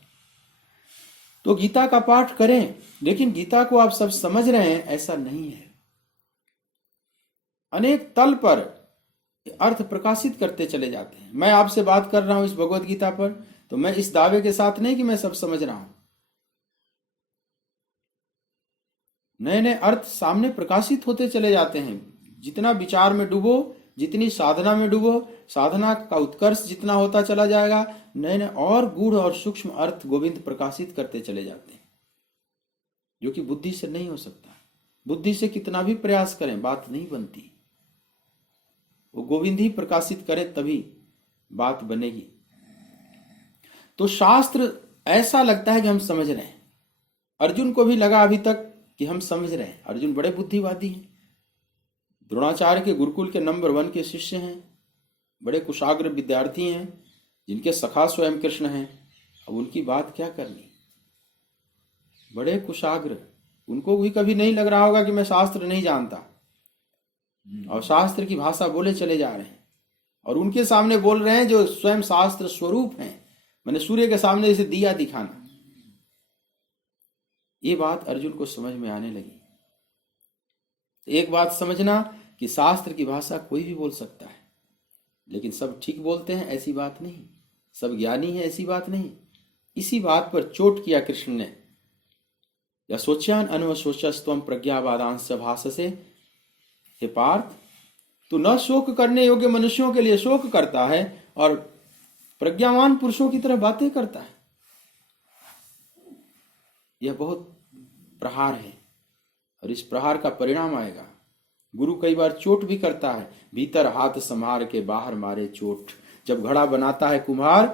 तो गीता का पाठ करें, लेकिन गीता को आप सब समझ रहे हैं ऐसा नहीं है। अनेक तल पर अर्थ प्रकाशित करते चले जाते हैं। मैं आपसे बात कर रहा हूं इस भगवत गीता पर, तो मैं इस दावे के साथ नहीं कि मैं सब समझ रहा हूं। नए नए अर्थ सामने प्रकाशित होते चले जाते हैं। जितना विचार में डूबो, जितनी साधना में डूबो, साधना का उत्कर्ष जितना होता चला जाएगा, नए नए और गूढ़ और सूक्ष्म अर्थ गोविंद प्रकाशित करते चले जाते हैं, जो कि बुद्धि से नहीं हो सकता। बुद्धि से कितना भी प्रयास करें बात नहीं बनती, वो गोविंद ही प्रकाशित करे तभी बात बनेगी। तो शास्त्र ऐसा लगता है कि हम समझ रहे हैं। अर्जुन को भी लगा अभी तक कि हम समझ रहे हैं। अर्जुन बड़े बुद्धिवादी हैं, द्रोणाचार्य के गुरुकुल के नंबर 1 के शिष्य हैं, बड़े कुशाग्र विद्यार्थी हैं, जिनके सखा स्वयं कृष्ण हैं। अब उनकी बात क्या करनी, बड़े कुशाग्र। उनको भी कभी नहीं लग रहा होगा कि मैं शास्त्र नहीं जानता, और शास्त्र की भाषा बोले चले जा रहे हैं, और उनके सामने बोल रहे हैं जो स्वयं शास्त्र स्वरूप हैं। मैंने सूर्य के सामने जैसे दिया दिखाना, ये बात अर्जुन को समझ में आने लगी। एक बात समझना कि शास्त्र की भाषा कोई भी बोल सकता है, लेकिन सब ठीक बोलते हैं ऐसी बात नहीं, सब ज्ञानी है ऐसी बात नहीं। इसी बात पर चोट किया कृष्ण ने, या सोच्यान अनवशोचस्तम प्रज्ञावादांश भाषसे, हे पार्थ तू न शोक करने योग्य मनुष्यों के लिए शोक करता है और प्रज्ञावान पुरुषों की तरह बातें करता है। यह बहुत प्रहार है, और इस प्रहार का परिणाम आएगा। गुरु कई बार चोट भी करता है, भीतर हाथ संभार के बाहर मारे चोट। जब घड़ा बनाता है कुम्हार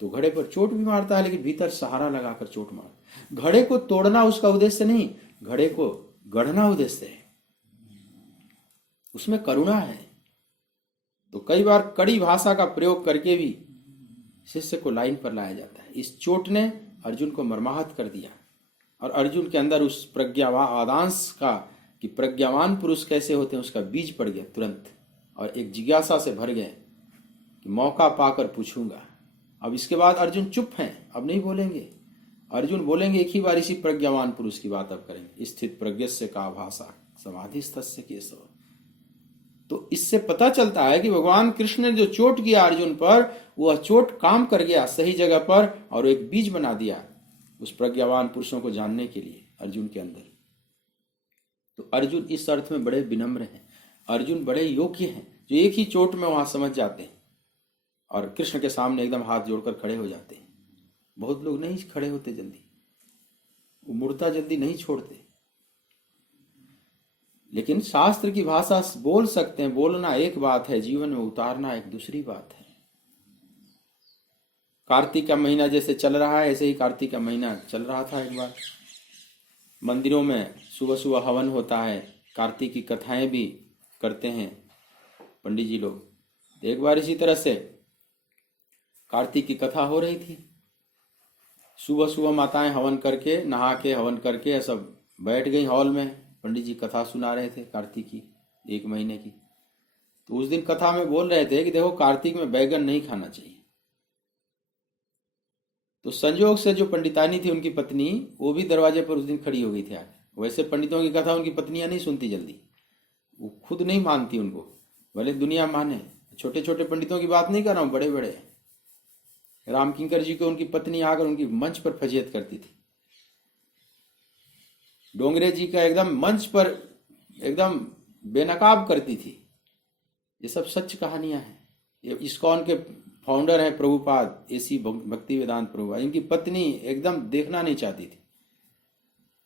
तो घड़े पर चोट भी मारता है, लेकिन भीतर सहारा लगाकर चोट मार। घड़े को तोड़ना उसका उद्देश्य नहीं, घड़े को गढ़ना उद्देश्य है, उसमें करुणा है। तो कई बार कड़ी भाषा का प्रयोग करके भी शिष्य को लाइन पर लाया जाता है। इस चोट ने अर्जुन को मर्माहत कर दिया, और अर्जुन के अंदर उस प्रज्ञावादांश का, कि प्रज्ञावान पुरुष कैसे होते हैं, उसका बीज पड़ गया तुरंत, और एक जिज्ञासा से भर गए कि मौका पाकर पूछूंगा। अब इसके बाद अर्जुन चुप हैं, अब नहीं बोलेंगे। अर्जुन बोलेंगे एक ही बार इसी प्रज्ञावान पुरुष की बात अब करेंगे। स्थित प्रज्ञस्य का भाषा समाधिस्थस्य केशव। तो इससे पता चलता है कि भगवान कृष्ण ने जो चोट किया अर्जुन पर, वह चोट काम कर गया सही जगह पर, और एक बीज बना दिया उस प्रज्ञावान पुरुषों को जानने के लिए अर्जुन के अंदर। तो अर्जुन इस अर्थ में बड़े विनम्र हैं, अर्जुन बड़े योग्य हैं, जो एक ही चोट में वहां समझ जाते हैं और कृष्ण के सामने एकदम हाथ जोड़कर खड़े हो जाते हैं। बहुत लोग नहीं खड़े होते जल्दी, वो मूर्ता जल्दी नहीं छोड़ते। लेकिन शास्त्र की भाषा बोल सकते हैं, बोलना एक बात है, जीवन में उतारना एक दूसरी बात है। कार्तिक का महीना जैसे चल रहा है, ऐसे ही कार्तिक का महीना चल रहा था। एक बार मंदिरों में सुबह सुबह हवन होता है, कार्तिक की कथाएं भी करते हैं पंडित जी लोग। एक बार इसी तरह से कार्तिक की कथा हो रही थी। सुबह सुबह माताएं हवन करके, नहा के हवन करके सब बैठ गई हॉल में। पंडित जी कथा सुना रहे थे कार्तिक की, 1 महीने की। तो उस दिन कथा में बोल रहे थे कि देखो कार्तिक में बैगन नहीं खाना चाहिए। तो संयोग से जो पंडितानी थी, उनकी पत्नी, वो भी दरवाजे पर उस दिन खड़ी हो गई थी। वैसे पंडितों की कथा उनकी पत्नियां नहीं सुनती जल्दी, वो खुद नहीं मानती उनको, भले दुनिया माने। छोटे छोटे पंडितों की बात नहीं कर रहा हूं, बड़े बड़े। राम किंकर जी को उनकी पत्नी आकर उनकी मंच पर फजीयत करती थी। डोंगरे जी का एकदम मंच पर एकदम बेनकाब करती थी। ये सब सच कहानियां हैं। ये इस्कॉन के फाउंडर है प्रभुपाद, एसी भक्ति वेदांत प्रभुपाद। इनकी पत्नी एकदम देखना नहीं चाहती थी।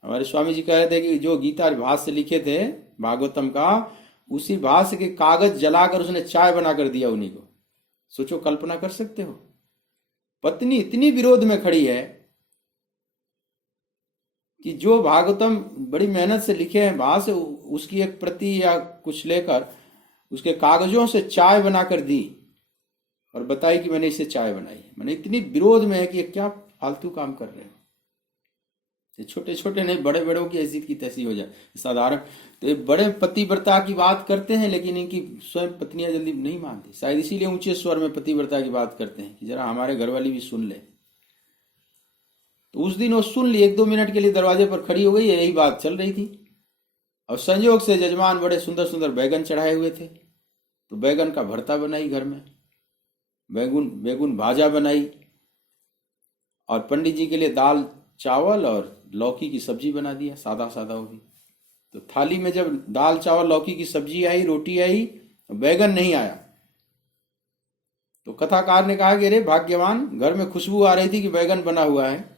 हमारे स्वामी जी कह रहे थे कि जो गीता भाष्य लिखे थे भागवतम का, उसी भाष्य के कागज जलाकर उसने चाय बनाकर दिया उन्हीं को। सोचो, कल्पना कर सकते हो? पत्नी इतनी विरोध में खड़ी है कि जो भागवतम बड़ी मेहनत से लिखे हैं भाष्य, उसकी एक प्रति या कुछ लेकर उसके कागजों से चाय बनाकर दी और बताई कि मैंने इससे चाय बनाई। मैंने इतनी विरोध में है कि ये क्या फालतू काम कर रहे हो। ये छोटे छोटे नहीं, बड़े बड़ों की ऐसी की तैसी हो जाए साधारण। तो ये बड़े पतिव्रता की बात करते हैं, लेकिन इनकी स्वयं पत्नियां जल्दी नहीं मानती। शायद इसीलिए ऊंचे स्वर में पतिव्रता की बात करते हैं कि जरा हमारे घर वाली भी सुन ले। तो उस दिन वो सुन ली, 1-2 मिनट के लिए दरवाजे पर खड़ी हो गई, यही बात चल रही थी। और संयोग से जजमान बड़े सुंदर सुंदर बैगन चढ़ाए हुए थे, तो बैगन का भरता बनाई घर में, बैगुन भाजा बनाई, और पंडित जी के लिए दाल चावल और लौकी की सब्जी बना दिया, सादा सादा वो भी। तो थाली में जब दाल चावल लौकी की सब्जी आई, रोटी आई, बैगन नहीं आया। तो कथाकार ने कहा कि अरे भाग्यवान, घर में खुशबू आ रही थी कि बैगन बना हुआ है।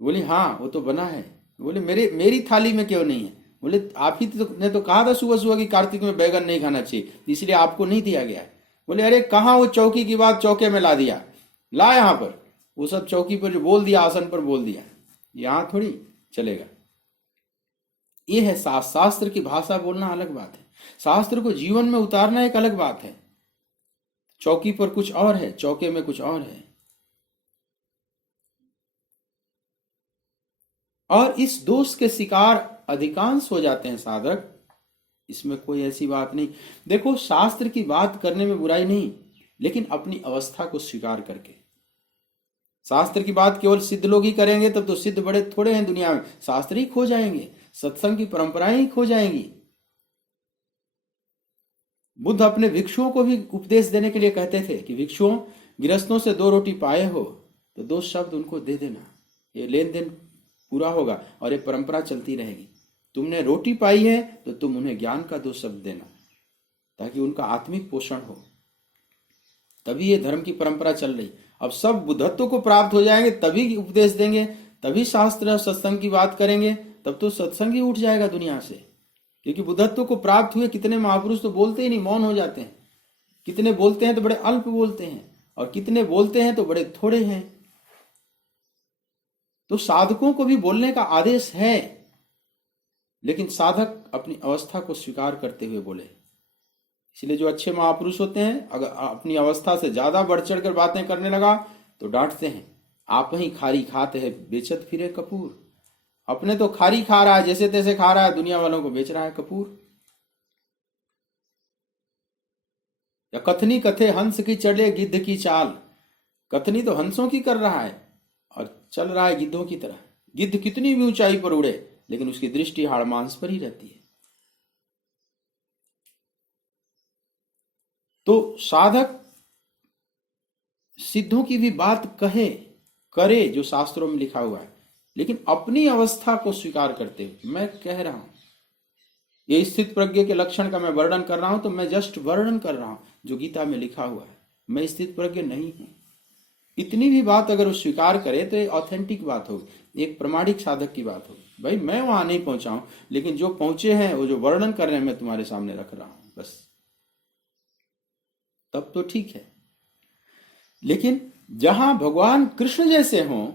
बोली हाँ वो तो बना है। बोले मेरी थाली में क्यों नहीं है? बोले आप ही ने तो कहा था सुबह सुबह कि कार्तिक में बैगन नहीं खाना चाहिए, इसलिए आपको नहीं दिया गया है। बोले अरे कहाँ, वो चौकी की बात चौके में ला दिया, ला यहाँ पर। वो सब चौकी पर जो बोल दिया, आसन पर बोल दिया, यहाँ थोड़ी चलेगा। ये है शास्त्र की भाषा बोलना अलग बात है, शास्त्र को जीवन में उतारना एक अलग बात है। चौकी पर कुछ और है, चौके में कुछ और है। और इस दोष के शिकार अधिकांश हो जाते हैं साधक, इसमें कोई ऐसी बात नहीं। देखो, शास्त्र की बात करने में बुराई नहीं, लेकिन अपनी अवस्था को स्वीकार करके। शास्त्र की बात केवल सिद्ध लोग ही करेंगे, तब तो सिद्ध बड़े थोड़े हैं दुनिया में। शास्त्र ही खो जाएंगे, सत्संग की परंपराएं ही खो जाएंगी। बुद्ध अपने भिक्षुओं को भी उपदेश देने के लिए कहते थे कि भिक्षुओं, गृहस्थों से 2 रोटी पाए हो तो 2 शब्द उनको दे देना, ये लेन देन पूरा होगा और ये परंपरा चलती रहेगी। तुमने रोटी पाई है तो तुम उन्हें ज्ञान का 2 शब्द देना, ताकि उनका आत्मिक पोषण हो। तभी ये धर्म की परंपरा चल रही। अब सब बुद्धत्व को प्राप्त हो जाएंगे तभी उपदेश देंगे, तभी शास्त्र और सत्संग की बात करेंगे, तब तो सत्संग ही उठ जाएगा दुनिया से। क्योंकि बुद्धत्व को प्राप्त हुए कितने महापुरुष तो बोलते ही नहीं, मौन हो जाते हैं। कितने बोलते हैं तो बड़े अल्प बोलते हैं, और कितने बोलते हैं तो बड़े थोड़े हैं। तो साधकों को भी बोलने का आदेश है, लेकिन साधक अपनी अवस्था को स्वीकार करते हुए बोले। इसलिए जो अच्छे महापुरुष होते हैं, अगर अपनी अवस्था से ज्यादा बढ़ चढ़ कर बातें करने लगा तो डांटते हैं, आप ही खारी खाते हैं बेचत फिरे कपूर। अपने तो खारी खा रहा है, जैसे तैसे खा रहा है, दुनिया वालों को बेच रहा है कपूर। या कथनी कथे हंस की चले गिद्ध की चाल, कथनी तो हंसों की कर रहा है और चल रहा है गिद्धों की तरह। गिद्ध कितनी भी ऊंचाई पर उड़े, लेकिन उसकी दृष्टि हाड़ मांस पर ही रहती है। तो साधक सिद्धों की भी बात कहे करे जो शास्त्रों में लिखा हुआ है, लेकिन अपनी अवस्था को स्वीकार करते हुए। मैं कह रहा हूं, ये स्थित प्रज्ञ के लक्षण का मैं वर्णन कर रहा हूं, तो मैं जस्ट वर्णन कर रहा हूं जो गीता में लिखा हुआ है। मैं स्थित प्रज्ञ नहीं हूं, इतनी भी बात अगर वो स्वीकार करे तो एक ऑथेंटिक बात होगी, एक प्रमाणिक साधक की बात होगी। भाई मैं वहां नहीं पहुंचा हूं, लेकिन जो पहुंचे हैं वो जो वर्णन कर रहे हैं मैं तुम्हारे सामने रख रहा हूं, बस तब तो ठीक है। लेकिन जहां भगवान कृष्ण जैसे हों,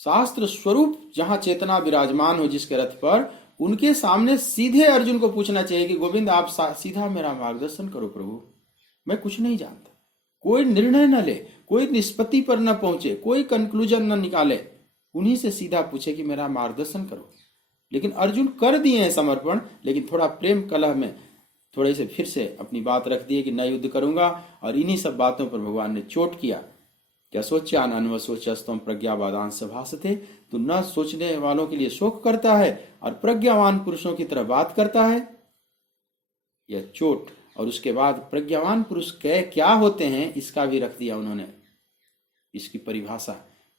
शास्त्र स्वरूप जहां चेतना विराजमान हो जिसके रथ पर, उनके सामने सीधे अर्जुन को पूछना चाहिए कि गोविंद आप सीधा मेरा मार्गदर्शन करो प्रभु, मैं कुछ नहीं जानता। कोई निर्णय न ले, कोई निष्पत्ति पर न पहुंचे, कोई कंक्लूजन न निकाले, उन्हीं से सीधा पूछे कि मेरा मार्गदर्शन करो। लेकिन अर्जुन कर दिए हैं समर्पण, लेकिन थोड़ा प्रेम कलह में थोड़े से फिर से अपनी बात रख दिए कि न युद्ध करूंगा। और इन्हीं सब बातों पर भगवान ने चोट किया। क्या सोच्यान अनवसोचस्तम प्रज्ञावादान सभासते, तो न सोचने वालों के लिए शोक करता है और प्रज्ञावान पुरुषों की तरह बात करता है। यह चोट। और उसके बाद प्रज्ञावान पुरुष क्या होते हैं इसका भी रख दिया उन्होंने, इसकी परिभाषा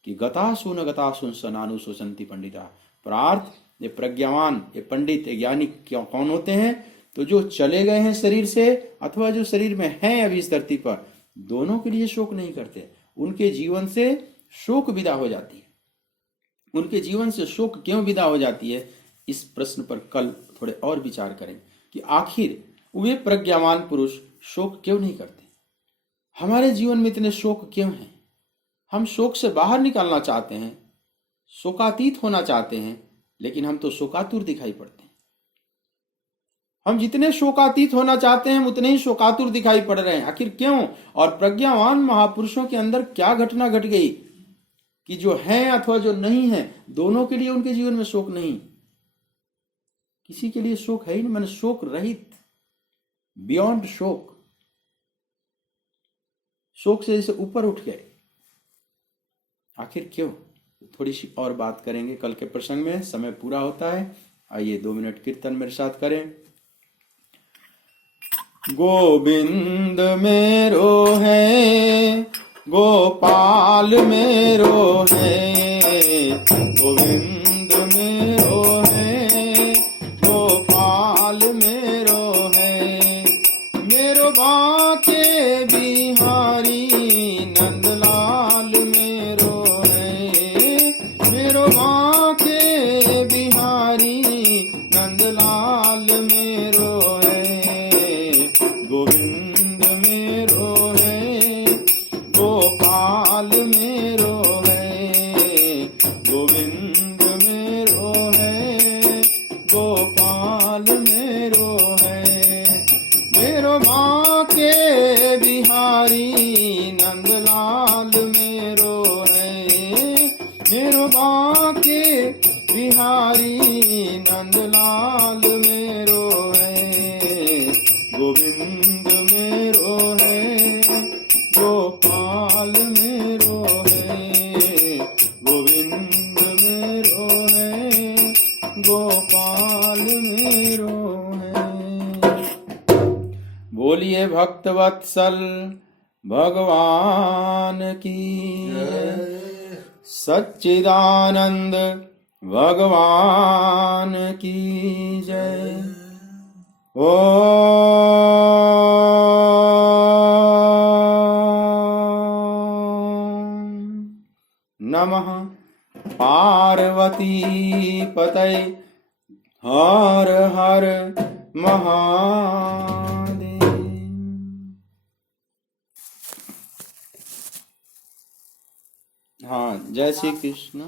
कि गतासु न सनानु शोचंती पंडिता। प्रार्थ ये प्रज्ञावान, ये पंडित, ये ज्ञानी कौन होते हैं? तो जो चले गए हैं शरीर से अथवा जो शरीर में हैं अभी इस धरती पर, दोनों के लिए शोक नहीं करते। उनके जीवन से शोक विदा हो जाती है। उनके जीवन से शोक क्यों विदा हो जाती है, इस प्रश्न पर कल थोड़े और विचार करें कि आखिर वे प्रज्ञावान पुरुष शोक क्यों नहीं करते। हमारे जीवन में इतने शोक क्यों हैं? हम शोक से बाहर निकलना चाहते हैं, शोकातीत होना चाहते हैं, लेकिन हम तो शोकातुर दिखाई पड़ते हैं। हम जितने शोकातीत होना चाहते हैं उतने ही शोकातुर दिखाई पड़ रहे हैं। आखिर क्यों? और प्रज्ञावान महापुरुषों के अंदर क्या घटना घट गई कि जो हैं अथवा जो नहीं है, दोनों के लिए उनके जीवन में शोक नहीं। किसी के लिए शोक है ही नहीं, मैंने शोक रहित, बियॉन्ड शोक, शोक से जैसे ऊपर उठ गए। आखिर क्यों? थोड़ी सी और बात करेंगे कल के प्रसंग में, समय पूरा होता है। आइए 2 मिनट कीर्तन मेरे साथ करें। गोविंद मेरो है, गोपाल मेरो है, गोविंद मेरो है, गोपाल मेरो है, मेरो बाके बिहारी नंदलाल मेरो है, मेरो बाके बिहारी नंदलाल मेरो है, गोविंद मेरो है, गोपाल मेरो है, गोविंद मेरो है, गोपाल मेरो है, मेरो माँ के बिहारी नंदलाल मेरो है, मेरो माँ के बिहारी नंदलाल मेरो है, गोविंद मेरो है, गोपाल मेरो है, गोविंद मेरो है, गोपाल मेरो है। बोलिए भक्तवत्सल भगवान की, सच्चिदानंद भगवान की जय। ओम नमः पार्वती पतये हर हर महादेव। हाँ, जय श्री कृष्ण।